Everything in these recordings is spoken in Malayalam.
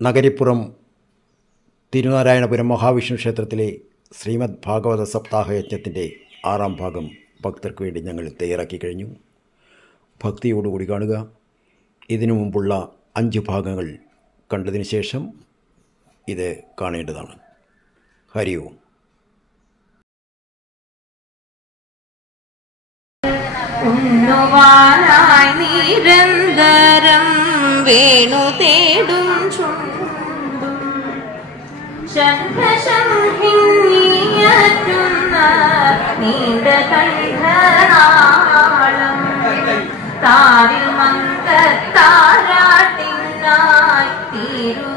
നഗരിപ്പുറം തിരുനാരായണപുരം മഹാവിഷ്ണു ക്ഷേത്രത്തിലെ ശ്രീമദ് ഭാഗവത സപ്താഹയജ്ഞത്തിൻ്റെ 6ാം ഭാഗം ഭക്തർക്ക് വേണ്ടി ഞങ്ങൾ തയ്യാറാക്കി കഴിഞ്ഞു. ഭക്തിയോടുകൂടി കാണുക. ഇതിനു മുമ്പുള്ള 5 ഭാഗങ്ങൾ കണ്ടതിന് ശേഷം ഇത് കാണേണ്ടതാണ്. ഹരി ഓം. ഉണ്ണുവാനായി നിരന്തരം വേണു തേടും ചുണ്ടും ശംഖശംഖിനിയറ്റുന്ന നീണ്ട കണ്ഠനാളം താരിൽ മങ്കത്താരാട്ടിനായി തിരുവിറ്റമാറും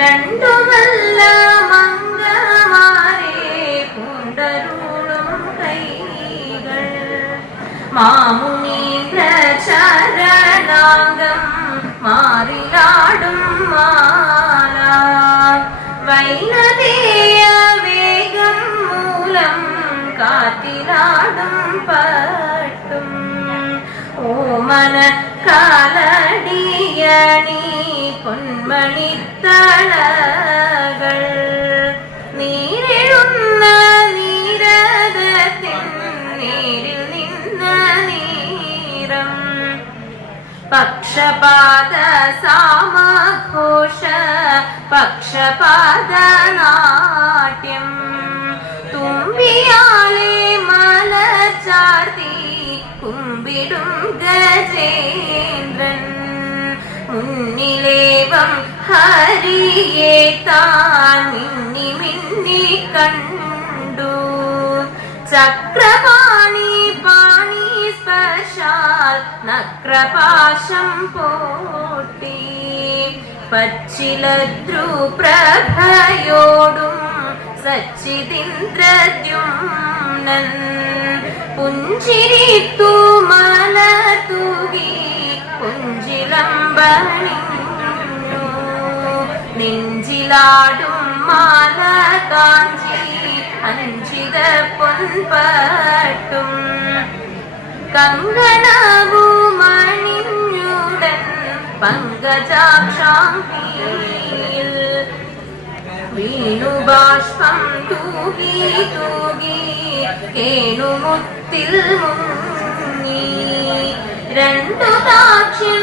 രണ്ടുമല്ല മംഗമാരെ പൂണ്ടരുളും കൈകൾ മാമുനീന്ദ്ര ചരണാംഗം മാറിലാടും മാല വൈനതേയ വേഗം മൂലം കാറ്റിലാടും പട്ടും ഓമന കാലടിയണി പൊന്മണിത്തളകൾ നീരെഴുന്ന നീരദത്തിൻ നേരിൽ നിന്ന നീരം പക്ഷപാത സാമഘോഷ പക്ഷപാത നാട്യം തുമ്പിയാലെ മല ചാർത്തി കുമ്പിടും ഗജേന്ദ്രൻ മുന്നിലേവം ഹരിയെ താൻ മിന്നി മിന്നി കണ്ടു ചക്രപാണി പാണി സ്പർശാൽ നക്രപാശം പോട്ടി പച്ചിലദ്രുപ്രഭയോടും സച്ചിതിന്ദ്രദ്യുമ്നൻ പുഞ്ചിരിത്തു മല തൂകി പുഞ്ചിലമ്പണിഞ്ഞു നെഞ്ചിലാടും മാല കാഞ്ചി അഞ്ചിത പൊൻപട്ടും കങ്കണവുമണിഞ്ഞുടൻ പങ്കജാക്ഷാംഗിയിൽ വീണുബാഷ്പം തൂകി തൂകി കേണുമുത്തിൽ മുങ്ങി രണ്ടു ദാക്ഷ്യന്മാരിലേറി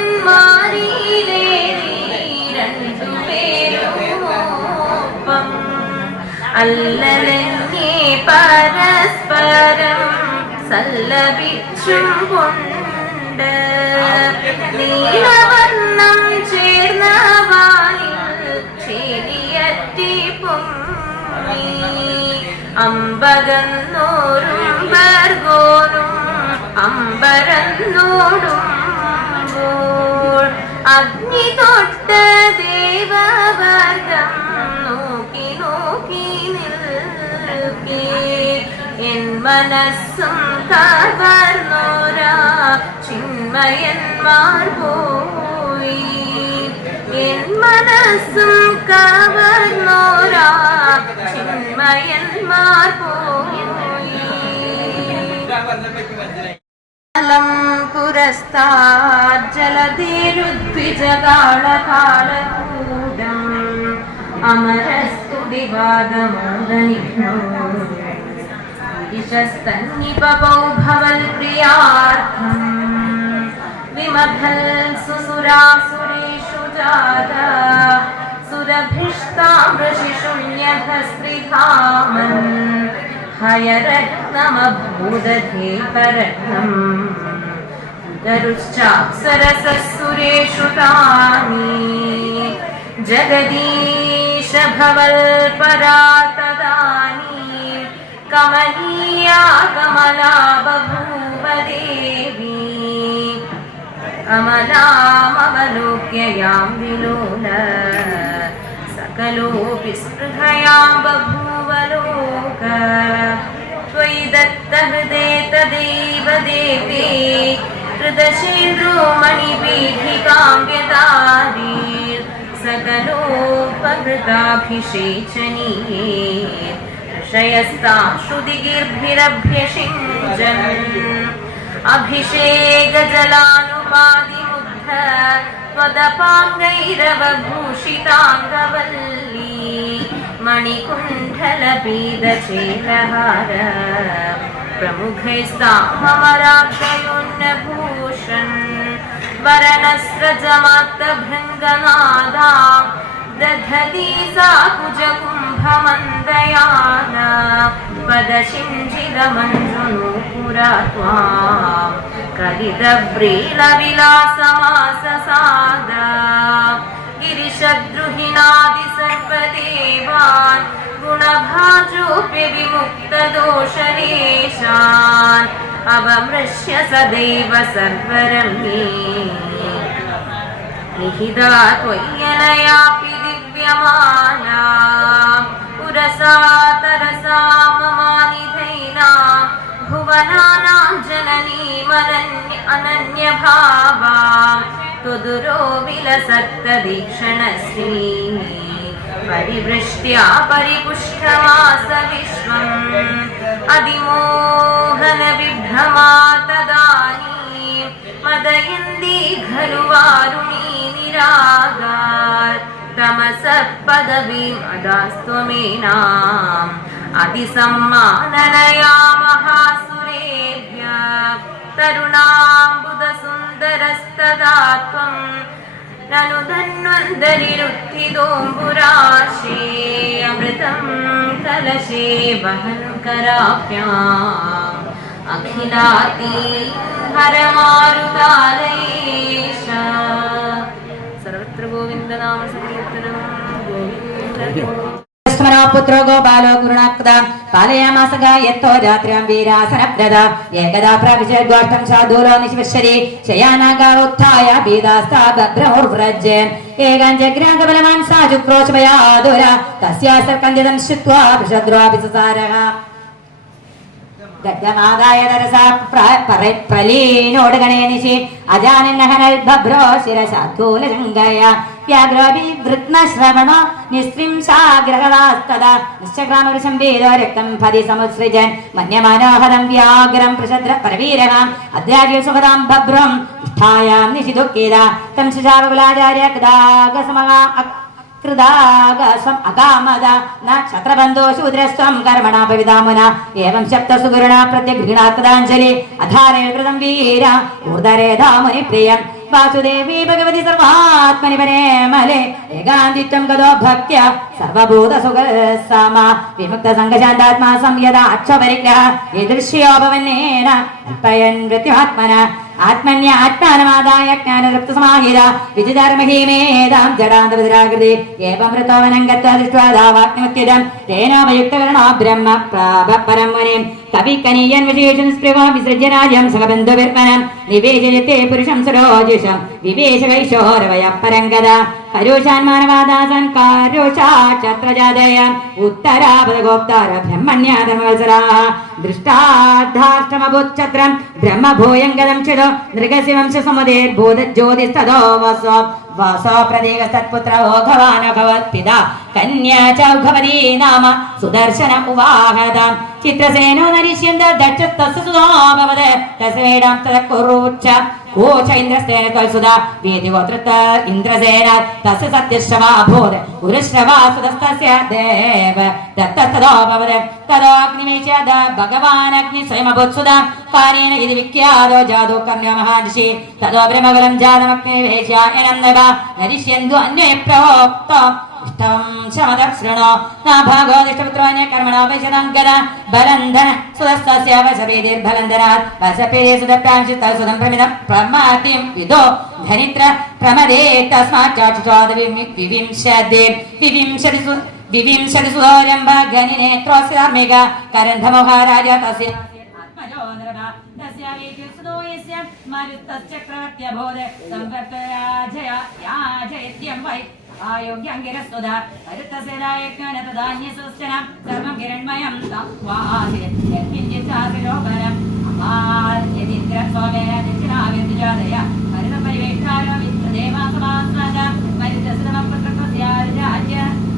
രണ്ടുപേരുമൊപ്പം അല്ലലന്യേ പരസ്പരം സല്ലപിച്ചും കൊണ്ട് നീലവർണ്ണം ചേർന്ന വായിൽ ചെലിയറ്റി പൊങ്ങി അമ്പകന്നോരും ബർഗോനും അമ്പരന്നോടുമ്പോൾ അഗ്നി തൊട്ട ദേവവർഗം നോക്കി നോക്കി നിൽക്കേ എൻ മനസ്സും കവർന്നോരാ ചിന്മയന്മാർ പോയി എൻ മനസ്സും കവർന്നോരാ ചിന്മയന്മാർ പോയി പുരസ്താജ്ജലധേരുദ്വിജകാളകാലകൂടം അമരസ്തുതിവാദമോദനിഘ്നോ ഇശസ്തന്നിപപൗ ഭവൽ പ്രിയാർത്ഥം വിമഥൽ സുസുരാസുരേഷു ജാത സുരഭിഷ്ടാമൃഷിശൂന്യധസ്ത്രിധാമൻ ഹയരത്നമഭൂദധേ പരത്നം ഗരുശ്ചാപ്സരസസുരേഷു താനി ജഗദീശ ഭവൽ പരാതദാനി കമനീയാ കമലാ ബഭൂവ ദേവി അമലാമവലോക്യ യാം വിലോല സകലോപി സ്പൃഹയാം ബഭൂവ ലോക ത്വയി ദത്തഹൃദേ തദൈവ ദേവേ ഹൃദശേന്ദ്രോമണിപീഠികാം വ്യതാരീർ सकलोपकृताभिषेचनीये ऋषयस्ताश्रुतिगिर्भिरभ्यषिञ्जन् अभिषेकजलानुपादिमुग्ध त्वदपाङ्गैरवभूषिताङ्गवल्ली मणिकुण्डलपीतचेलहार प्रमुखैस्तामराक्षयोन्नभूषन् वरनस्रजमात्तभृङ्गनादा दधती सा कुजकुम्भमन्दयाना पदशिञ्जितमञ्जुनूपुरा त्वां कलितव्रीलविलासमाससादा गिरिशद्रुहिणादिसर्वदेवान् गुणभाजोऽप्य विमुक्तदोषलेशान् अवमृश्य सदैव सर्वरम्ये लिखिता त्वय्यनयापि दिव्यमाना पुरसा तरसा ममानिधैना भुवनानां जननीमनन्यभावा तुदुरो विलसत्तदीक्षणश्री परिवृष्ट्या परिपुष्टमास विश्वम् अधिमोहनविभ्रमा तदानीं मदयन्ती खलु वारुणी निरागात् तमसः पदवीम् अदास्त्वमेनाम् अतिसम्माननया महासुरेभ्यः तरुणाम्बुदसुन्दरस्तदा त्वम् ननु धन्वन्तरिरुत्थितोऽम्बुराशे अमृतं कलशे वहन्कराभ्याम् अखिलाती हरमारुतालयेश सर्वत्र गोविन्दनाम संकीर्तनं गोविन्द पुत्रो गोपालो गुरुणाक्ता पालयामास गायत्तो रात्र्यां वीरासनप्रद एकदा प्रविशद्वाष्टं शादूलो निशिवश्यरि शयानागा उत्थाय बीदास्ता बभ्रमुर्व्रजेन् एकं जग्रागबलवान् साजुक्रोशभयादुर तस्यासर्कन्दितं श्रुत्वा वृषद्रोऽपि ससारः गद्गमादाय दरसा प्रलीनोडगणे निशि अजानिन्नहनल् बभ्रो शिरशाद्गोलजङ्गय व्याघ्रविवृत्नश्रवणो निस्त्रिंशाग्रहदास्तदा निश्चक्रामवृषं वेदो रक्तं फदि समुत्सृजन् मन्यमानोहरं व्याघ्रं प्रशद्र परवीरणाम् अद्याज्य सुखदां बभ्रं इष्ठायां निशिदुःखेदा तं शिशावकुलाचार्य कदागसमगा कृदागस्वम् अकामद न क्षत्रबन्धो शूद्रस्त्वं कर्मणा भविदामुना एवं सप्तसुगुरुणा प्रत्यगृह्णात्तदाञ्जलि अधारे कृतं वीर ऊर्धरेधा मुनिप्रियम् वासुदेवी भगवती सर्वात्मनि परेमले एकान्तित्वं गदो भक्त्या सर्वभूतसुखसमा विमुक्तसङ्गशान्तात्मा संयदा अक्षपरिग्रह ईदृश्यो भवन्नेन अल्पयन् मृत्युमात्मना आत्मन्य आत्मानमादाय ज्ञानलुप्तसमाहिता विजितर्महीमेदां जडान्तविदराकृति एवमृतोवनं गत्वा दृष्ट्वा धावाग्निमुत्थितं तेनोपयुक्तकर्णो ब्रह्म प्राप परं मुनिं कविकनीयन् विशेषं स्पृहो विसृज्य राज्यं सखबन्धुविर्मनं निवेशयते पुरुषं सरोजुषं विवेशवैशोरवयः परङ्गदा करोषान्मानवादासन् कारोषाक्षत्रजादय उत्तरापदगोप्तार ब्रह्मण्याधर्मवत्सराः दृष्टार्धाष्टमभूच्छत्रं ब्रह्मभूयङ्गदं चिदो नृगशिवंशसमुदेर्भूतज्योतिस्तदो वसो वासो प्रदेगस्तत्पुत्र भवानभवत् पिता कन्या च उघवती नाम सुदर्शन उवाहदां चित्रसेनो नरिष्यन्त दक्षस्तस्य सुधाभवद तस्मेडां तदकुरुच्च कोच इन्द्रस्तेन त्वसुधा वीतिगोत्रत इन्द्रसेन तस्य सत्यश्रवाभूत् उरुश्रवा सुदस्तस्य देव दत्तस्तदोभवद तदोऽग्निमेष्यद भगवानग्नि स्वयमभूत्सुधा कार्येण इति विख्यातो जादो कन्या महर्षि तदो ब्रह्मबलं जातमग्निवेश्यायनं नभ नरिष्यन्तु अन्ये प्रोक्तो इष्टं शमदक्षृणो न भागोदिष्टपुत्रोऽन्य कर्मणो वैशदङ्कर बलन्धन सुदस्तस्य वशपेदिर्बलन्धनात् वशपेदे सुदप्रांशितः सुदं प्रमिदं प्रमातिं विदो धनित्र प्रमदे तस्मात् चाक्षुषाद विविंशति सुदोरम्भ गनिनेत्रोऽस्य धार्मिक करन्धमोहाराज तस्य तस्यावेद्युसुदोयस्य मरुतश्चक्रवर्त्यभूत् संवर्तराजया याजयत्यं वै आयोग्यङ्गिरस्तुधा हरितसेनायज्ञानतदान्यसूचनं सर्वं हिरण्मयं तत्त्वासि यत्किञ्चित् चासिरोपरम् अमाल्यदिन्द्रस्वामेन दक्षिणाविर्जादय हरितपरिवेष्टारो वित्तदेवासमास्मद मरुतसुदमं पुत्रस्य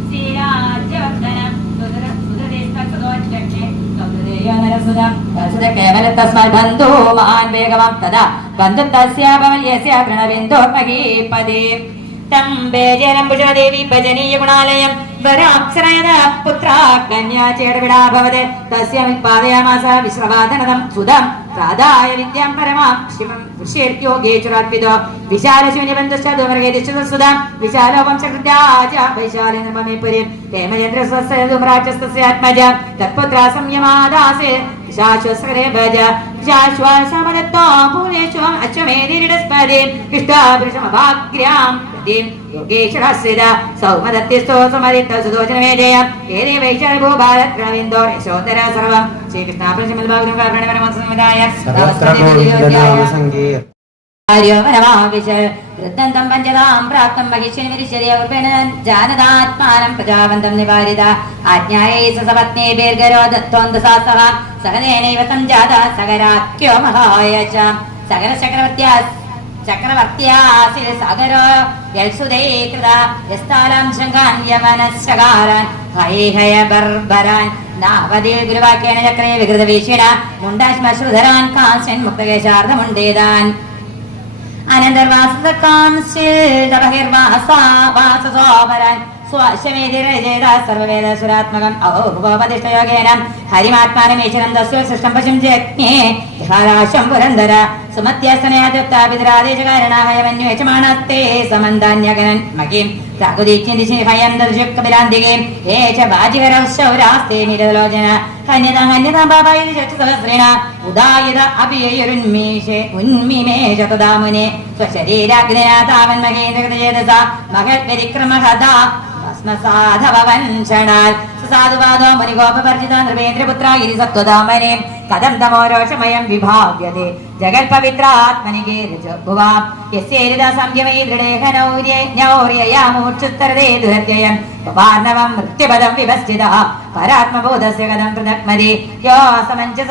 श्रीराज्यवर्धनं सुदृदेस्तत्सुदोच्चक्षे सौदृदेयो नरस കേവല തസ്മാൽ ബന്ധോ മഹാൻ വേഗവാം തഥാ ബന്ധു തസ്യാപമല്യസ്യ പ്രണബിന്ദോർമഹീപദേ തം ബേജരംബുജദേവി ഭജനീയ ഗുണാലയം വരാക്ഷരയത പുത്രാ കന്യാ ചേടവിടാ ഭവത് തസ്യം പാദയാമാസ വിശ്രവാദനദം സുതം പ്രാദായ വിദ്യാം പരമാം ശിവം ഋഷ്യേർയോഗേശ്വരാർപ്പിതോ വിശാലശൂന്യബന്ധശ്ചതുമർഗേതിശ്ചതുസുതം വിശാലോപം ചക്രരാജ വൈശാലിനമേ പുരീം ഹേമചന്ദ്രസ്വസ്തുരാജസ്തസ്യാത്മജ തത്പുത്രാ സംയമാദാസേ വിശാശ്വസ്കരേ ഭജ വിശാശ്വാസമദത്തോ ഭൂലേശ്വം അശ്വമേധിരിടസ്പദേ ഇഷ്ടാപുരുഷമഭാഗ്ര്യാം യോഗേശ്വരസ്യത സൗമദത്യസ്തോ സമദിത്ത സുദോചനമേജയ ഏതേ വൈശാലഭൂ ഭാരത് പ്രവിന്ദോ യശോധര സർവം ശ്രീകൃഷ്ണ പ്രശ്നമൽഭാഗം കാരണപരമസംവിധായ വൃത്തന്തം പഞ്ചതാം പ്രാപ്തം മഹിഷ്യന് വിരിശരിയർപ്പിണ ജാനദാത്മാനം പ്രജാവന്തം നിവാരിത ആജ്ഞായൈ സപത്നേ ദീർഘരോ ദത്തോന്തസാസവ സഹനേനൈവ സംജാത സകരാഖ്യോ മഹായ ച സകല ചക്രവർത്തിയാസിൽ സാഗരോ യൽസുദൈകൃത യസ്താലാം ശൃംഗാൻ യമനശ്ചകാരാൻ ഹൈഹയ ബർബരാൻ നാവതിൽ ഗുരുവാക്യേന ചക്രേ വികൃത വീക്ഷിണ മുണ്ടാശ്മശ്രുധരാൻ കാശ്യൻ മുക്തകേശാർദ്ധമുണ്ടേതാൻ അനന്തർവാസുതകാംശിർവാസാവാസസോപരാൻ സ്വാശ്വമേധിരചേത സർവവേദസുരാത്മകം അവോപതിഷ്ഠയോഗേന ഹരിമാത്മാനമീശ്വരം തസ്യ സൃഷ്ടം പശും ജജ്ഞേ ഹാരാശം പുരന്തര സുമത്യസ്തനയാദുക്താഭിദ്രാദേശകാരണാഹയമന്വേഷമാണസ്തേ സമന്താന്യഗനൻ മകിം പ്രാകുദീക്ഷ്യദിശിഹയന്തർഷുക്കപിരാന്തികേ ഏച വാജികരൗശൗരാസ്തേ നിരലോചന ഹന്യതാഹന്യതാഭാവൈശ്രീണ ഉദായിത അഭിയരുന്മീഷേ ഉന്മിമേഷ തദാ മുനെ സ്വശരീരാഗ്നിനാഥാവൻ മഹേന്ദ്രകൃതചേതസ മഹൽപരിക്രമഹദാ ഭസ്മസാധവവഞ്ചണാൽ സാധുവാദോ മുനിഗോപവർജിത നൃപേന്ദ്രപുത്ര ഇരി സത്വധാമനെ കഥം തമോരോഷമയം വിഭാവ്യതേ ജഗൽപവിത്രാത്മനികേരജഭുവാം യസ്യേരിത സംയമൈ ദൃഢേഹനൗര്യയാമൂക്ഷുത്തരതേ ദുരത്യയം പാർണവം മൃത്യുപദം വിഭസ്ഥിത പരാത്മബോധസ്യ കഥം പൃഥക്മതി യോ സമഞ്ജസ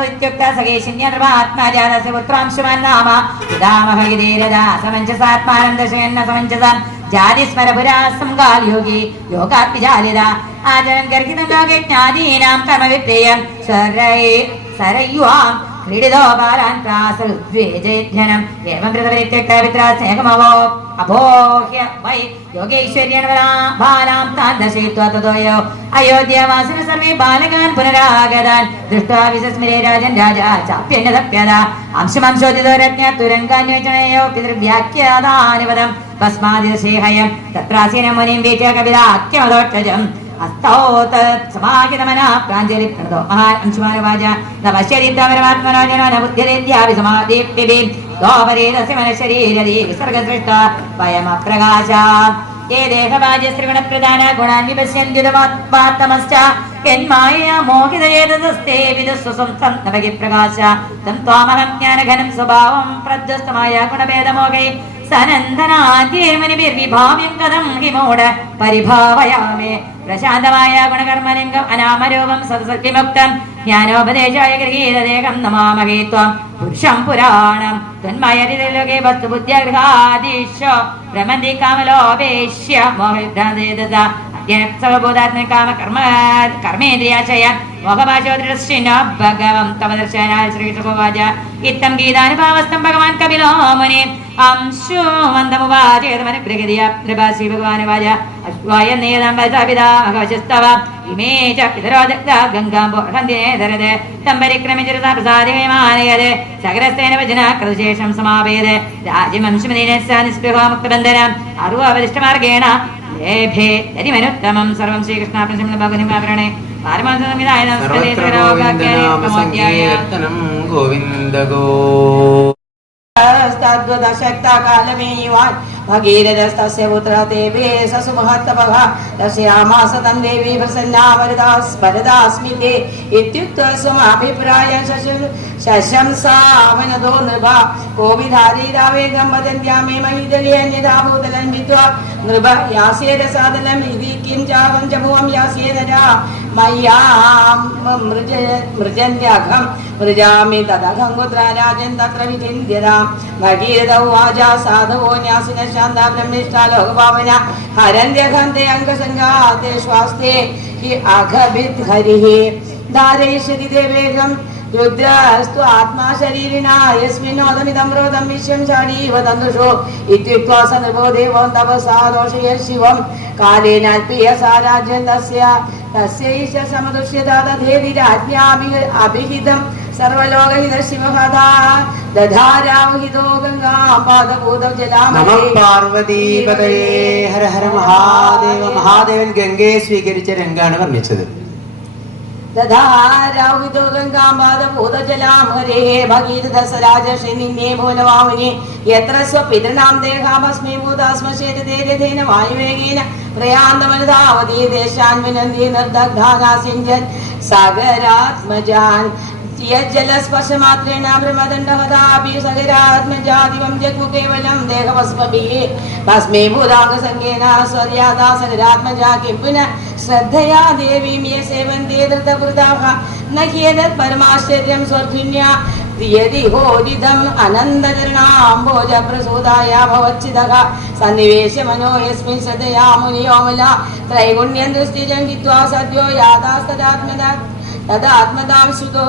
സഖേശിന്യ നൃപാത്മാജാതസ്യ പുത്രാംശുമാൻ നാമ പിതാമഹഗിരീരത സമഞ്ജസാത്മാനം ദശയന്ന സമഞ്ജസം ജാതിസ്മരപുരാസം കാൽയോഗി യോഗാത്മിജാലിത ആചരം ഗർഹിതം ലോകേ ജ്ഞാതീനാം കർമ്മവിപ്രിയം സരയുവാം ക്രീഡിതോ ബാലാൻ പ്രാസലുദ്വേജനം ഏവം കൃതപരിത്യക്തവിത്രാസ്നേഹമവോ അബോഹ്യ വൈ യോഗേശ്വര്യേണ ബാലാം താൻ ദർശയിത്വാ തതോയോ അയോധ്യാവാസിന സർവേ ബാലകാൻ പുനരാഗതാൻ ദൃഷ്ട്വാ വിസസ്മരേ രാജൻ രാജാ ചാപ്യന്യതപ്യത അംശമംശോദിതോ രജ്ഞ തുരങ്കാന്വേഷണയോ പിതൃവ്യാഖ്യാതാനുപദം ഭസ്മാദിശേഹയം തത്രാസീന മുനിം വീക്ഷ്യ കവിതാഖ്യമദോക്ഷജം അസ്തോത് സമാഹിതമന പ്രാഞ്ജലി പ്രണതോ മഹാൻ അംശുമാനവാച നവശ്യരീപ്തപരമാത്മനോജനോ ന ബുദ്ധിദേദ്യാഭിസമാദീപ്തിഭിം ദോപരീതസ്യ മനഃശരീരദീ വിസർഗസൃഷ്ട വയമപ്രകാശ യേ ദേഹവാജ്യശ്രവണപ്രധാന ഗുണാൻ വിപശ്യന്ത്യുതമാത്മശ്ച യന്മായ മോഹിതയേതസ്തേ വിദുസ്വസം നവകി പ്രകാശ തം ത്വാമഹം ജ്ഞാനഘനം സ്വഭാവം പ്രദ്വസ്തമായ ഗുണഭേദമോഹൈ സനന്ദനാദ്യേർമനിഭിർവിഭാവ്യം കഥം ഹിമോട പരിഭാവയാമേ പ്രശാന്തമായ ഗുണകർമ്മലിംഗം അനാമരൂപം സദസദ്വിമുക്തം ജ്ഞാനോപദേശായ ഗൃഹീതദേഹം നമാമഹേ ത്വം പുരുഷം പുരാണം ത്വന്മയരിലോകേ വസ്തുബുദ്ധ്യഗൃഹാദീശോ ഭ്രമന്തി കാമലോപേശ്യ മോഹഭ്രാന്തേതസ കർമ്മേന്ദ്രിയാശയ മോഹഭാഷോദൃശ്ചിനോ ഭഗവം തവ ദർശനായ ശ്രീകൃഷ്ണോവാച ഇത്തം ഗീതാനുഭാവസ്ഥം ഭഗവാൻ കപിലോ മുനി അംശോ മന്ദമുവാചേതമനുഗ്രഹീയ ശ്രീ ഭഗവാനുവാച അശ്വായ നേതം വൈസാപിതാമഹവശസ്തവ ഇമേ ച പിതരോ ദഗ്ധ ഗംഗാംബോ ഹന്തിനേതരത് തം പരിക്രമിച്ചിരുത പ്രസാദിമാനയത് സകരസ്തേന വചന കൃതശേഷം സമാപേത് രാജ്യമംശുമദീനസ്യ നിസ്പൃഹോ മുക്തബന്ധനം അറുവവദിഷ്ടമാർഗേണ ലേഭേ ധരിമനുത്തമം സർവം ശ്രീകൃഷ്ണ ഭഗവതിമാവരണേ പാരമാസമിതായ സർവത്ര ഗോവിന്ദ ഗോ तद्वदशक्ताकालमेवान् भगीरथस्तस्य पुत्रः देवे ससुमहत्तपः दर्शयामास तं देवी प्रसन्ना वरदास्मि ते इत्युक्त्वा स्वमभिप्राय शशंसावनदो नृपा कोविधारीरावेगं वदन्त्या मे महिदले अन्यथा भूतलं विद्वा नृप यास्येद साधनम् इति किं चावं च भुवं यास्येदजा मय्यां मृजन्त्यघं मृजामि तदघं कुत्र राजन् तत्र विचिन्त्यतां भगीरथ उवाच साधवो न्यासिनः शान्ता ब्रह्मिष्ठा लोकपावना हरन्त्यघन्ते अङ्गसङ्घाते श्वास्ते हि अघभिद् हरिः धारयिष्यति देवेगं रुद्रस्तु आत्मा शरीरिणा यस्मिन्नोदमिदं रोदं विश्वं चारीव तन्दुषो इत्युक्त्वा स नृपो देवो तपसा दोषये शिवं कालेनाल्पीयसा राज्यं तस्यैष समदुष्यता तथेतिराज्ञाभिहितं सर्वलोकहितः शिवहदा दधारावहितो गङ्गापादभूतं നമ जलामहे പാർവതീപതയേ ഹര ഹര മഹാദേവ. മഹാദേവൻ ഗംഗയെ സ്വീകരിച്ച രംഗാണ് വർണ്ണിച്ചത്. दधारावहितो गङ्गापादभूतजलां हरेः भगीरथसराजश्रीनिन्ये भूलवामुनि यत्र स्वपितॄणां देहामस्मि भूतास्मशेतेन वायुवेगेन प्रयान्तमनुधावति देशान् विनन्ति निर्दग्धानासिञ्चन् सागरात्मजान् यज्जलस्पर्शमात्रेण ब्रह्मदण्डहदापि सगरात्मजादिवं जग्मु केवलं देहवस्मभिः भस्मे भूताङ्गसङ्गेन स्वर्यादा सगरात्मजा किं पुनः श्रद्धया देवीं ये सेवन्ते धृतवृताः न ह्येतत् परमाश्चर्यं स्वर्धुन्या यदि होदितम् अनन्तचरणाम्भोजप्रसूदाय भवच्चिदः सन्निवेश्य मनो यस्मिन् श्रद्धया मुनियोमला त्रैगुण्यं दृष्टिजं हित्वा सद्यो यादास्तदात्मदा तदात्मदां श्रुतो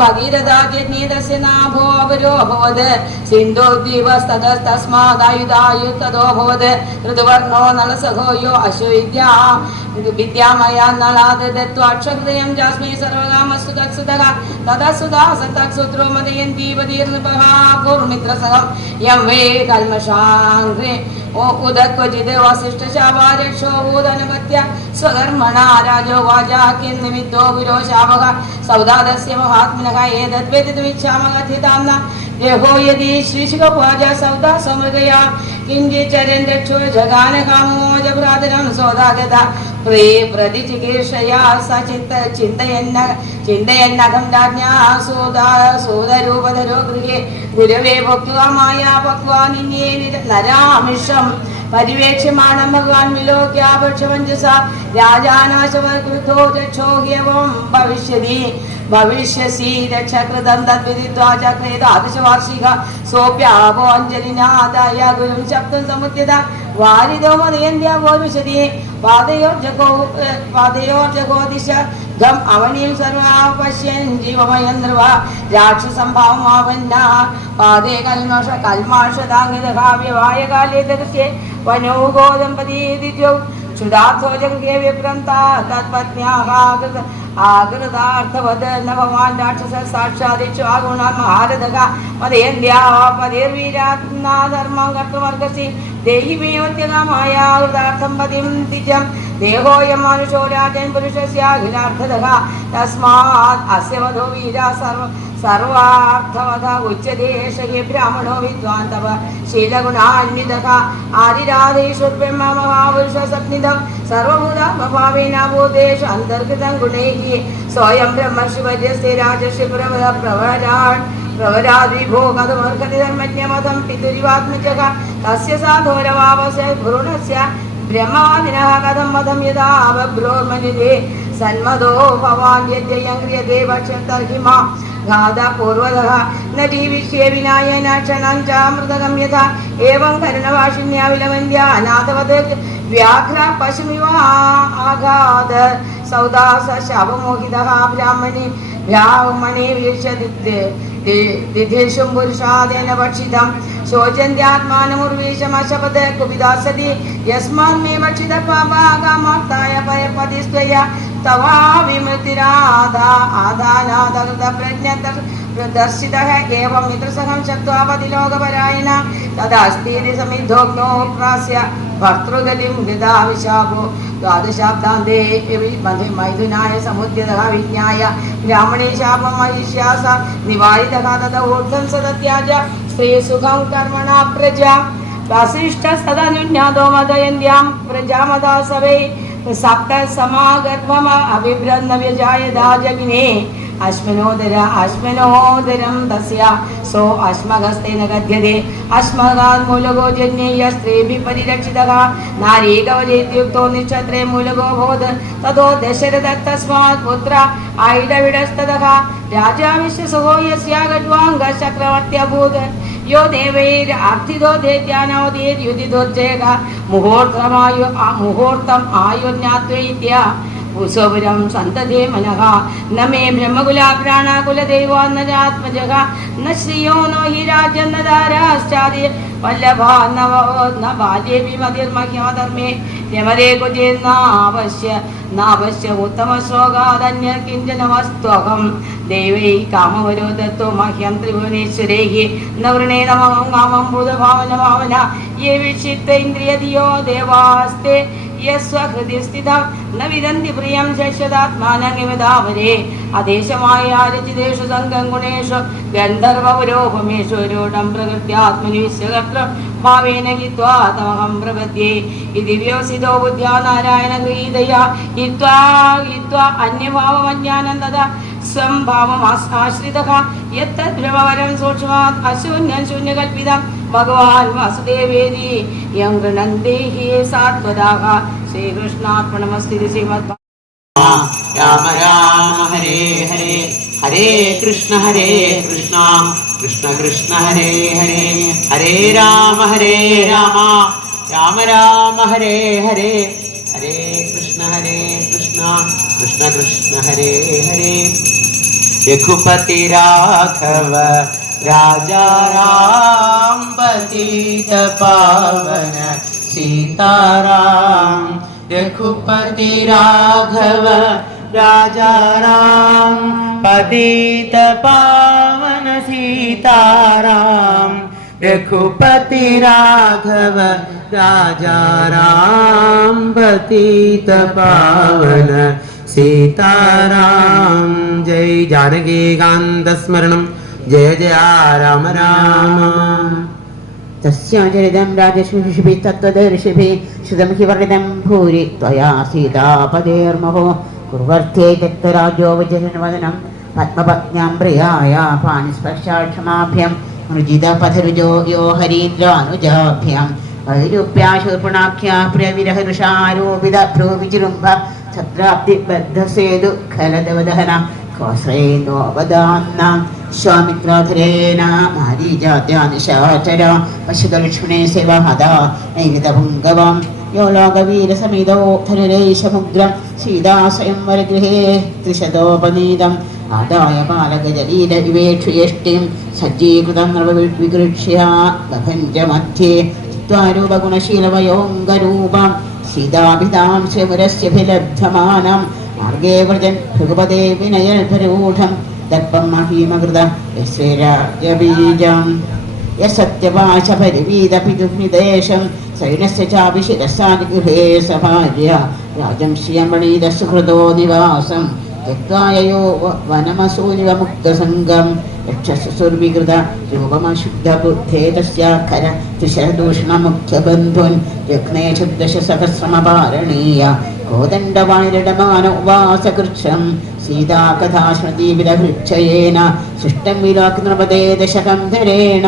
भगीरथाद्यज्ञेतस्य नाभो अवरो अभवत् सिन्धोद्दीपस्ततस्तस्मादायुधायुत्तदोऽभवत् ऋतुवर्णो नलसखो यो अश्वविद्या विद्यामया नलाद दत्त्वाक्षहृदयं जास्मै सर्वकामस्तु तत्सुतः ततः सुधा सतक्सूत्रो मदयन्तीपदीर्नृपः कुर्मित्रसहं यं वे कल्मषाङ्घ्रे उदक्वचिद् वसिष्ठशावारक्षोभूदनगत्य स्वकर्मणा राजो वाजा किन्निमित्तो विरोशावः सौदादस्य महात्मनः एतद्वेदितुमिच्छामः देहो यदि श्रीशुकवाजा सौदा समृगया किञ्चिच्चरन् रक्षो जगानकामोजभ्रातरं सौदागता प्रतिचिकीर्षया स चिन्तयन्नघं राज्ञा सोदरूपधरो गृहे गुरवे भक्त्वा माया पक्त्वा निन्ये नरामिषं परिवेक्ष्यमाणं भगवान् विलोक्यापक्षवञ्जसा राजानाशवकृतो रक्षो ह्यवं भविष्यसि रक्षकृतं तद्विदित्वा चक्रे द्वादशवार्षिक सोऽप्यापो अञ्जलिनादाय गुरुं शब्दं समुद्यता वारिदो मदयन्त्या भोर्विशति पादयोर्जगो दिश गम् अवनीं सर्वा पश्यन् जीवमयं ध्रुवा राक्षसम्भावमापन्ना पादे कल्माषदाङ्गिदः व्यवायकाले दृश्ये वनौ गोदम्पती दिद्यौ क्षुदार्थो जङ्गे विप्रान्ता तत्पत्न्याः आकृतार्थवद न भवान् राक्षस साक्षादिच्छागुणान् महारथः मदयन्द्या पदेर्वीरात्ना धर्मं कर्तुमर्हसि देहि मे वत्यकामाया हृदार्थं पतिं द्विजं देहोऽयं मनुष्यो राजन् पुरुषस्याखिलार्थदः तस्मात् अस्य वधो वीरा सर्वार्थवध उच्यते एष हि ब्राह्मणो विद्वान् तव शीलगुणान्वितः आदिराधेश्वर्ब्रह्म महापुरुषसन्निधं सर्वभूतात्मभावेन भूतेषु अन्तर्गतं गुणैः सोऽयं ब्रह्म शिवजस्ते राजस्य प्रवराद्विभो कथमर्हति धर्मज्ञमतं पितुरिवात्मजः तस्य साधोरवावस्य भ्रूणस्य ब्रह्मवादिनः कथं मतं यदा बभ्रोर्मनिधे सन्मदो भवान् यद्ययं क्रियते भक्षन्तर्हि मा गादा पूर्वदः न जीविष्ये विनायेन क्षणं चामृतगं यथा एवं कर्णवासिन्या विलवन्द्या अनाथवत् व्याघ्रा पशुमिव आघाद सौदास शापमोहितः ब्राह्मणे दिधेषु पुरुषादेन भक्षितं शोचन्त्यात्मानमुर्वेशमशपथ कुपिता सति यस्मान् मे भक्षितः पापागामाप्ताय पयपतिस्त्वया तवा विमुक्तिरादानादप्रज्ञदर्शितः एवं मित्रसहं शक्त्वा पतिलोकपरायण तदास्तीति समिद्धोग्नो प्रास्य भर्तृगतिं हृदा विशापो द्वादशाब्दान्ते मैथुनाय समुद्यतः विज्ञाय ब्राह्मणे शापं महिष्यास निवारितः तत ऊर्ध्वं सदत्याज स्त्रीसुखं कर्मणा प्रजा वसिष्ठस्तदनुज्ञातो मदयन्त्यां प्रजामदा सवै सप्त समागर्भम अभिभ्रन्न व्यजायदा जगिने अश्मनोदरं तस्य सो अश्मगस्तेन गद्यते अश्मगात् मूलगो जन्येय स्त्रीभिः परिरक्षितः नारी कवचेत्युक्तो निक्षत्रे मूलगो भवत् ततो दशरथः तस्मात् पुत्र आयुधविडस्ततः राजा विश्वसहो यस्य गड्वाङ्गचक्रवर्त्यभूत् यो देवैरार्थितो देत्यानवदेद्युदितोज्जयः मुहूर्तम् आयुर्ज्ञात्वैत्य ഭൂസോപുരം സന്തതേ മനഃ ന മേ ബ്രഹ്മകുലാപ്രാണകുലദൈവോ നരാത്മജഃ ന ശ്രിയോ നോ ഹി രാജ്യം ന ദാരാശ്ചാദി വല്ലഭാ ന ബാല്യേ വിമതിർമഹ്യാധർമ്മേ രമരേ കുജേന്നാവശ്യ ഉത്തമശ്ലോകാദന്യ കിഞ്ചന വസ്ത്വഹം ദേവൈ കാമവരോധത്വ മഹ്യം ത്രിഭുവനേശ്വരൈः ന വൃണേ നമഹം കാമം ഭൂതഭാവന ഭാവന യേ വിക്ഷിപ്ത ഇന്ദ്രിയധിയോ ദേവാസ്തേ യസ്വഹൃദി സ്ഥിതം ന വിദന്തി പ്രിയം ശശ്വതാത്മാനങ്ങിവതാവരേ അദേശമായ രചിതേഷു സംഘം ഗുണേഷു ഗന്ധർവപുരോപമേഷു രൂഢം പ്രകൃത്യാത്മനി വിശ്വകർത്തൃ ഭാവേന ഹിത്വാ തമഹം പ്രപദ്യേ ഇതി വ്യോസിതോ ബുദ്ധ്യാ നാരായണ ഗൃഹീതയാ ഹിത്വാ അന്യഭാവമജ്ഞാനം തഥാ സ്വം ഭാവമാശ്രിതഃ യത്തദ്ഭ്രമവരം സൂക്ഷ്മാത് അശൂന്യം ശൂന്യകൽപ്പിതം ഭഗവാൻ വാസുദേവേതി യം ഗൃണന്തി he സാത്വതാഃ ശ്രീകൃഷ്ണാർപ്പണമസ്തു Shrimad Rama Rama Hare Hare Hare Krishna Krishna Krishna Hare Hare Hare Rama Rama Rama Hare Hare Hare Krishna Krishna Krishna Hare Hare Raghupati Raghava Raja Ram പതിത Pavana Sitaram Raghupati Raghava Raja Ram പതിത Pavana Sitaram Raghupati Raghava Raja Ram പതിത Pavana Sitaram Jaya ജാനകീകാന്തസ്മരണം Jaya Jaya Rama Rama തസ്യാചരിതം രാജർഷിഭിः തത്വദർശിഭിः ശ്രുതം he വർണിതം ഭൂരി ത്വയാ സീതാപതേർമഹോ കുർവർത്ഥേ തത്വരാജോ വിജയവദനം പത്മപത്ന്യാം പ്രിയായ പാണിസ്പർശാക്ഷമാഭ്യം മൃജിതപഥരുജോ യോ ഹരീന്ദ്രാനുജാഭ്യാം വൈരൂപ്യാശൂർപ്പണാഖ്യാ പ്രിയവിരഹരുഷാരോപിതഭ്രൂവിജൃംഭ ഛത്രാബ്ദിബദ്ധസേതു ഖലദവദഹന കോശ്രയേന്നോവദാന്ന സ്വാമിത്രാധരേണ മാരീജാത്യാനിശാചര പശുതലക്ഷ്മണേ സേവഹദാ നൈവിതഭുംഗവം യോ ലോകവീരസമിതോ ധനുരേശമുഗ്രം സീതാസ്വയംവരഗൃഹേ ത്രിശതോപനീതം ആദായ ബാലഗജലീല ഇവേക്ഷുയഷ്ടിം സജ്ജീകൃതം വിഗൃക്ഷ്യ ബഭഞ്ജമധ്യേ ചിത്വാരൂപഗുണശീലവയോംഗരൂപം സീതാഭിതാം ശമുരസ്യഭിലബ്ധമാനം മാർഗേ വ്രജൻ ഭൃഗുപദേ വിനയൽഭരൂഢം ദർപ്പം മഹീമകൃത യസ്യരാജ്യബീജം യസത്യവാചപരിവീതപിതുർനിദേശം സൈനസ്യ ചാപി ശിരസാഗൃഹേ സഭാര്യ രാജം ശ്രിയമണീതസുഹൃദോ നിവാസം യയോ വനമസൂനിവ മുക്തസംഗം യക്ഷസുർവികൃത രൂപമശുദ്ധബുദ്ധേ തസ്യാഖര ത്രിശരദൂഷണമുഖ്യബന്ധുൻ രഘ്നേ ഛദ്ദശസഹസ്രമപാരണീയ കോദണ്ഡവാണിരടമാന ഉവാസകൃച്ഛം സീതാകഥാശ്രുതിവിദഹൃച്ഛയേന സൃഷ്ടം വിലോകനൃപദേ ദശകന്ധരേണ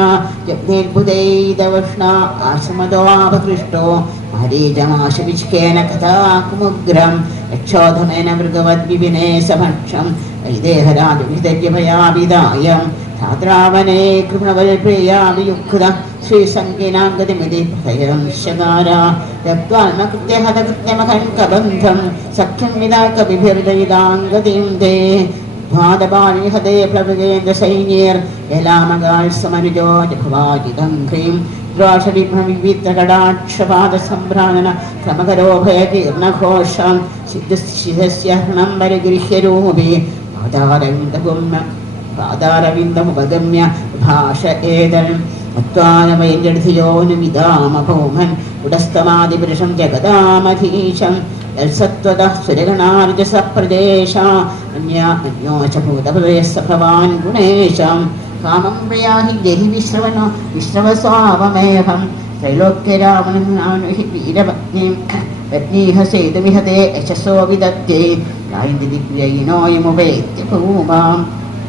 യജ്ഞേദ്ബുധൈദവഷ്ണ ആശ്രമദോപഹൃഷ്ടോ മാരീചമാശവിച്ഛേന കഥാകുമുഗ്രം യക്ഷോധമേന മൃഗവദ്വിപിനേ സമക്ഷം വൈദേഹരാജവിദര്യഭയാവിദായം ധാത്രാവനേ കൃഷ്ണവൽപ്രിയാവിയുക്ത ശ്രീസംഗീനാംഗതിമിതി ഭയം ശകാര യത്വാൽമകൃത്യഹതകൃത്യമഹൻ കബന്ധം സഖ്യം വിദാകവിഭിർദയിതാംഗതിം ദേ ദ്വാദപാണിഹതേ പ്ലവകേന്ദ്ര സൈന്യർ യലാമകാൽ സമനുജോ ജഭവാജിതം ഹ്രീം ദ്വാഷവിഭ്രമിവിത്രകടാക്ഷപാദസംഭ്രാണന ക്രമകരോഭയകീർണഘോഷം സിദ്ധസ്യ ഹൃണം വരഗൃഹ്യരൂപേ പാദാരവിന്ദമുപഗമ്യ ഭാഷ ഏതരം അത്വാനവൈര്യധിയോനുവിദാമഭൗമൻ ഉടസ്തമാതിപുരുഷം ജഗദാമധീശം യത്സത്വതഃ സുരഗണാർജസപ്രദേശ അന്യോചഭൂതഭവയസ്സ ഭവാൻ ഗുണേശം കാമം പ്രയാഹി ജഹി വിശ്രവസ്വാവമേഹം ത്രൈലോക്യരാമനാനുഹി വീരപത്നീം പത്നീഹ സേതുമിഹതേ യശസോ വിദത്തേ ഗായന്തി ദിവ്യയിനോയമുപേത്യ ഭൂമാം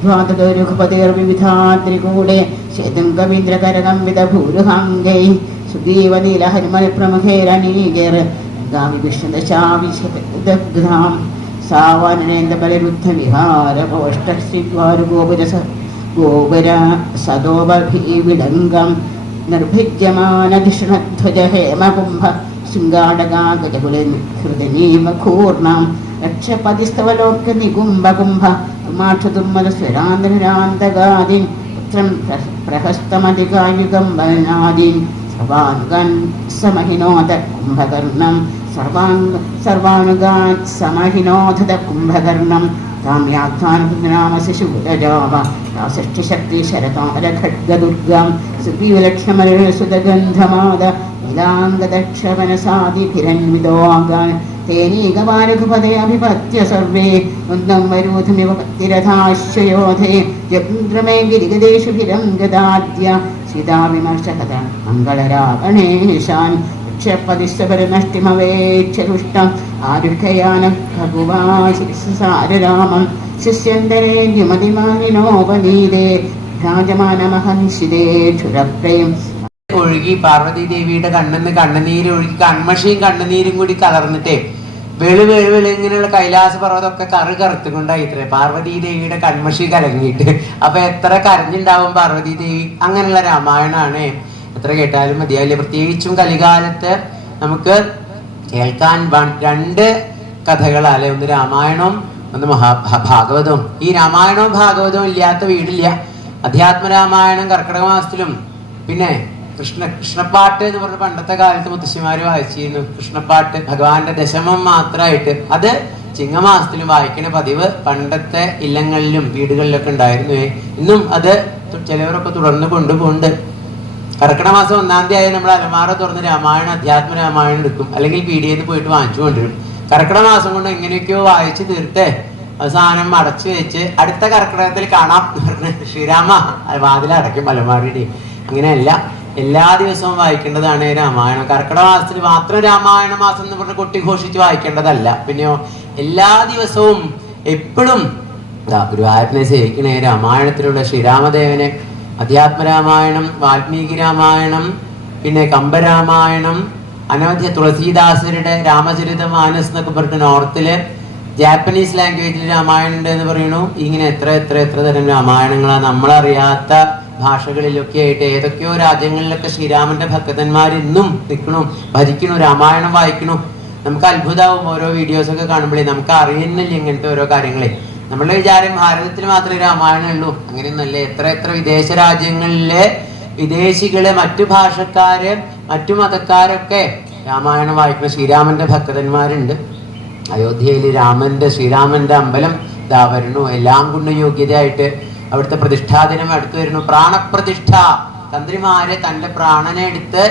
ദ്വാദരഘുപതേർവിവിധാദ്രികൂടെ ശേതും കവീന്ദ്രകരകം വിദഭൂരുഹാംഗൈ സുദീവനീലഹരിമൽ പ്രമുഖേരണീകർ ഗാമി വിഷ്ണുദശാവിശദഗ്ധാം സാവാനനേന്ദബലരുദ്ധവിഹാരപോഷ്ടശ്രീദ്വാരുഗോപുര സദോപഭീവിഡംഗം നിർഭിജ്യമാനധിഷ്ണധ്വജ ഹേമകുംഭ ശൃംഗാടകാ ഗജകുലഹൃദനീമകൂർണം രക്ഷപതിസ്തവലോക്യ നികുംഭകുംഭ മാക്ഷതുമ്മല സ്വരാന്തരാന്തകാദീൻ പുത്രം പ്രഹസ്തമധികായുഗംബനാദീൻ സർവാനുഗാൻ സമഹിനോദ കുംഭകർണം സർവാനുഗാൻ സമഹിനോദ കുംഭകർണം കാമ്യാത്മാനപുനാമശിശൂരജാമ ഷഷ്ടിശക്തി ശരതാമര ഖഡ്ഗദുർഗം സുഗന്ധമാദ നീലാംഗദക്ഷമനസാദിഭിരന്വിതോഗാൻ തേനീകമാരഘുപതയഭിപത്യ സർവേ വൃന്ദം വരൂഥമിവ പത്തിരഥാശ്വയോധേ ജഗ്രമേ ഗിരിഗദേഷു ഭിരംഗദാദ്യ സീതാവിമർശകത മംഗളരാവണേശാൻ ക്ഷപതിസ്തപരനഷ്ടിമവേക്ഷരുഷ്ടം ആരുഹയാനം ഭഗുവാശിസാരരാമം ശിഷ്യന്തരേ ദ്യുമതിമാനിനോപനീതേ ഭ്രാജമാനമഹനിശിതേക്ഷുരപ്രയം ഒഴുകി പാർവതി ദേവിയുടെ കണ്ണെന്ന് കണ്ണുനീര് ഒഴുകി കൺമഷിയും കണ്ണുനീരും കൂടി കലർന്നിട്ടേ വെളു ഇങ്ങനെയുള്ള കൈലാസ പർവ്വതമൊക്കെ കറുത്തുകൊണ്ടായി ഇത്രേ പാർവതി ദേവിയുടെ കൺമഷി കലങ്ങിയിട്ട്. അപ്പൊ എത്ര കരഞ്ഞുണ്ടാവും പാർവതി ദേവി. അങ്ങനെയുള്ള രാമായണമാണ്. എത്ര കേട്ടാലും മതിയാവില്ല. പ്രത്യേകിച്ചും കലികാലത്ത് നമുക്ക് കേൾക്കാൻ രണ്ട് കഥകളാലെ, ഒന്ന് രാമായണവും ഒന്ന് ഭാഗവതവും. ഈ രാമായണവും ഭാഗവതവും ഇല്ലാത്ത വീടില്ല. അധ്യാത്മരാമായണം കർക്കിടക മാസത്തിലും പിന്നെ കൃഷ്ണപ്പാട്ട് എന്ന് പറഞ്ഞ പണ്ടത്തെ കാലത്ത് മുത്തശ്ശിമാര് വായിച്ചിരുന്നു. കൃഷ്ണപ്പാട്ട് ഭഗവാന്റെ ദശമം മാത്രമായിട്ട് അത് ചിങ്ങമാസത്തിലും വായിക്കുന്ന പതിവ് പണ്ടത്തെ ഇല്ലങ്ങളിലും വീടുകളിലൊക്കെ ഉണ്ടായിരുന്നു. ഇന്നും അത് ചിലവരൊക്കെ തുടർന്ന് കൊണ്ടുപോകുന്നുണ്ട്. കർക്കിടക മാസം 1-ാം തീയതി നമ്മൾ അലമാര തുറന്ന് രാമായണം അധ്യാത്മരാമായണം എടുക്കും, അല്ലെങ്കിൽ പീഡിയെന്ന് പോയിട്ട് വാങ്ങിച്ചു കൊണ്ടുവരും. കർക്കിടക മാസം കൊണ്ട് എങ്ങനെയൊക്കെയോ വായിച്ച് തീർത്ത് അവസാനം അടച്ചു വെച്ച് അടുത്ത കർക്കിടകത്തിൽ കാണാം ശ്രീരാമ വാതിലടയ്ക്കും അലമാരയുടെ. അങ്ങനെയല്ല, എല്ലാ ദിവസവും വായിക്കേണ്ടതാണ് രാമായണം. കർക്കിടക മാസത്തിൽ മാത്രം രാമായണ മാസം എന്ന് പറഞ്ഞ് കൊട്ടിഘോഷിച്ച് വായിക്കേണ്ടതല്ല. പിന്നെയോ എല്ലാ ദിവസവും എപ്പോഴും ഗുരുവായൂരനെ സേവിക്കണേ. രാമായണത്തിലൂടെ ശ്രീരാമദേവനെ, അധ്യാത്മരാമായണം, വാൽമീകി രാമായണം, പിന്നെ കമ്പരാമായണം, അനവധി തുളസീദാസരുടെ രാമചരിത മാനസ് എന്നൊക്കെ പറഞ്ഞിട്ട് നോർത്തില് ജാപ്പനീസ് ലാംഗ്വേജിൽ രാമായണം ഉണ്ട് എന്ന് പറയുന്നു. ഇങ്ങനെ എത്ര എത്ര എത്ര തരം രാമായണങ്ങളാണ് നമ്മളറിയാത്ത ഭാഷകളിലൊക്കെ ആയിട്ട്. ഏതൊക്കെയോ രാജ്യങ്ങളിലൊക്കെ ശ്രീരാമന്റെ ഭക്തന്മാർ ഇന്നും നിൽക്കണു, ഭരിക്കണു, രാമായണം വായിക്കണു. നമുക്ക് അത്ഭുതമാവും ഓരോ വീഡിയോസൊക്കെ കാണുമ്പോഴേ. നമുക്ക് അറിയുന്നില്ല ഇങ്ങനത്തെ ഓരോ കാര്യങ്ങളെ. നമ്മളുടെ വിചാരം ഭാരതത്തിൽ മാത്രമേ രാമായണം ഉള്ളൂ. അങ്ങനെയൊന്നല്ലേ. എത്ര എത്ര വിദേശ രാജ്യങ്ങളിലെ വിദേശികള്, മറ്റു ഭാഷക്കാര്, മറ്റു മതക്കാരൊക്കെ രാമായണം വായിക്കുന്ന ശ്രീരാമന്റെ ഭക്തന്മാരുണ്ട്. അയോധ്യയിൽ ശ്രീരാമന്റെ അമ്പലം ഇതാ വരുന്നു. എല്ലാം കൊണ്ട് യോഗ്യതയായിട്ട് അവിടുത്തെ പ്രതിഷ്ഠാദിനം അടുത്ത് വരുന്നു. പ്രാണപ്രതിഷ്ഠ. തന്ത്രിമാര് തന്റെ പ്രാണനെ എടുത്ത്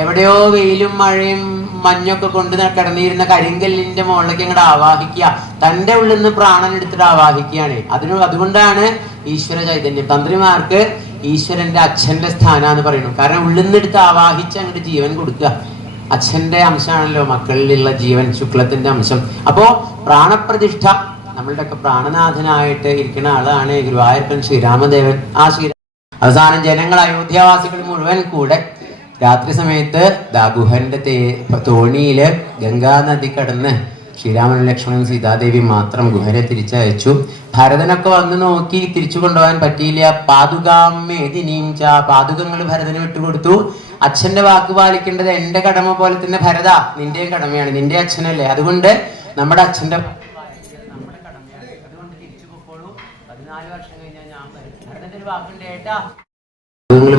എവിടെയോ വെയിലും മഴയും മഞ്ഞൊക്കെ കൊണ്ട് കിടന്നിരുന്ന കരിങ്കല്ലിന്റെ മുകളിലേക്ക് അങ്ങോട്ട് ആവാഹിക്കുക. തന്റെ ഉള്ളിൽ നിന്ന് പ്രാണൻ എടുത്തിട്ട് ആവാഹിക്കുകയാണ്. അതുകൊണ്ടാണ് ഈശ്വര ചൈതന്യം. തന്ത്രിമാർക്ക് ഈശ്വരന്റെ അച്ഛന്റെ സ്ഥാനാന്ന് പറയുന്നു. കാരണം ഉള്ളിൽ നിന്ന് എടുത്ത് ആവാഹിച്ച് അങ്ങോട്ട് ജീവൻ കൊടുക്കുക. അച്ഛന്റെ അംശമാണല്ലോ മക്കളിലുള്ള ജീവൻ, ശുക്ലത്തിന്റെ അംശം. അപ്പോ പ്രാണപ്രതിഷ്ഠ, നമ്മളുടെയൊക്കെ പ്രാണനാഥനായിട്ട് ഇരിക്കുന്ന ആളാണ് ഗുരുവായൂരപ്പൻ ശ്രീരാമദേവൻ. ആ അവസാനം ജനങ്ങൾ, അയോധ്യാവാസികൾ മുഴുവൻ കൂടെ രാത്രി സമയത്ത് ഗുഹന്റെ തോണിയില് ഗംഗാ നദി കടന്ന് ശ്രീരാമനും ലക്ഷ്മണനും സീതാദേവിയും മാത്രം ഗുഹനെ തിരിച്ചയച്ചു. ഭരതനൊക്കെ വന്ന് നോക്കി തിരിച്ചു കൊണ്ടുപോകാൻ പറ്റിയില്ല. പാതുകാമേദിനീം ച, പാതുകങ്ങൾ ഭരതന് വിട്ടുകൊടുത്തു. അച്ഛന്റെ വാക്ക് പാലിക്കേണ്ടത് എന്റെ കടമ പോലെ തന്നെ ഭരത നിന്റെയും കടമയാണ്. നിന്റെ അച്ഛനല്ലേ, അതുകൊണ്ട് നമ്മുടെ അച്ഛന്റെ നമ്മുടെ കടമയാണ്. അതുകൊണ്ട് തിരിച്ചു പോയിക്കോളൂ. 14 വർഷം കഴിഞ്ഞാൽ ഞാൻ ഭരതന്റെ ഒരു വാക്കുണ്ട് ഏട്ടാ.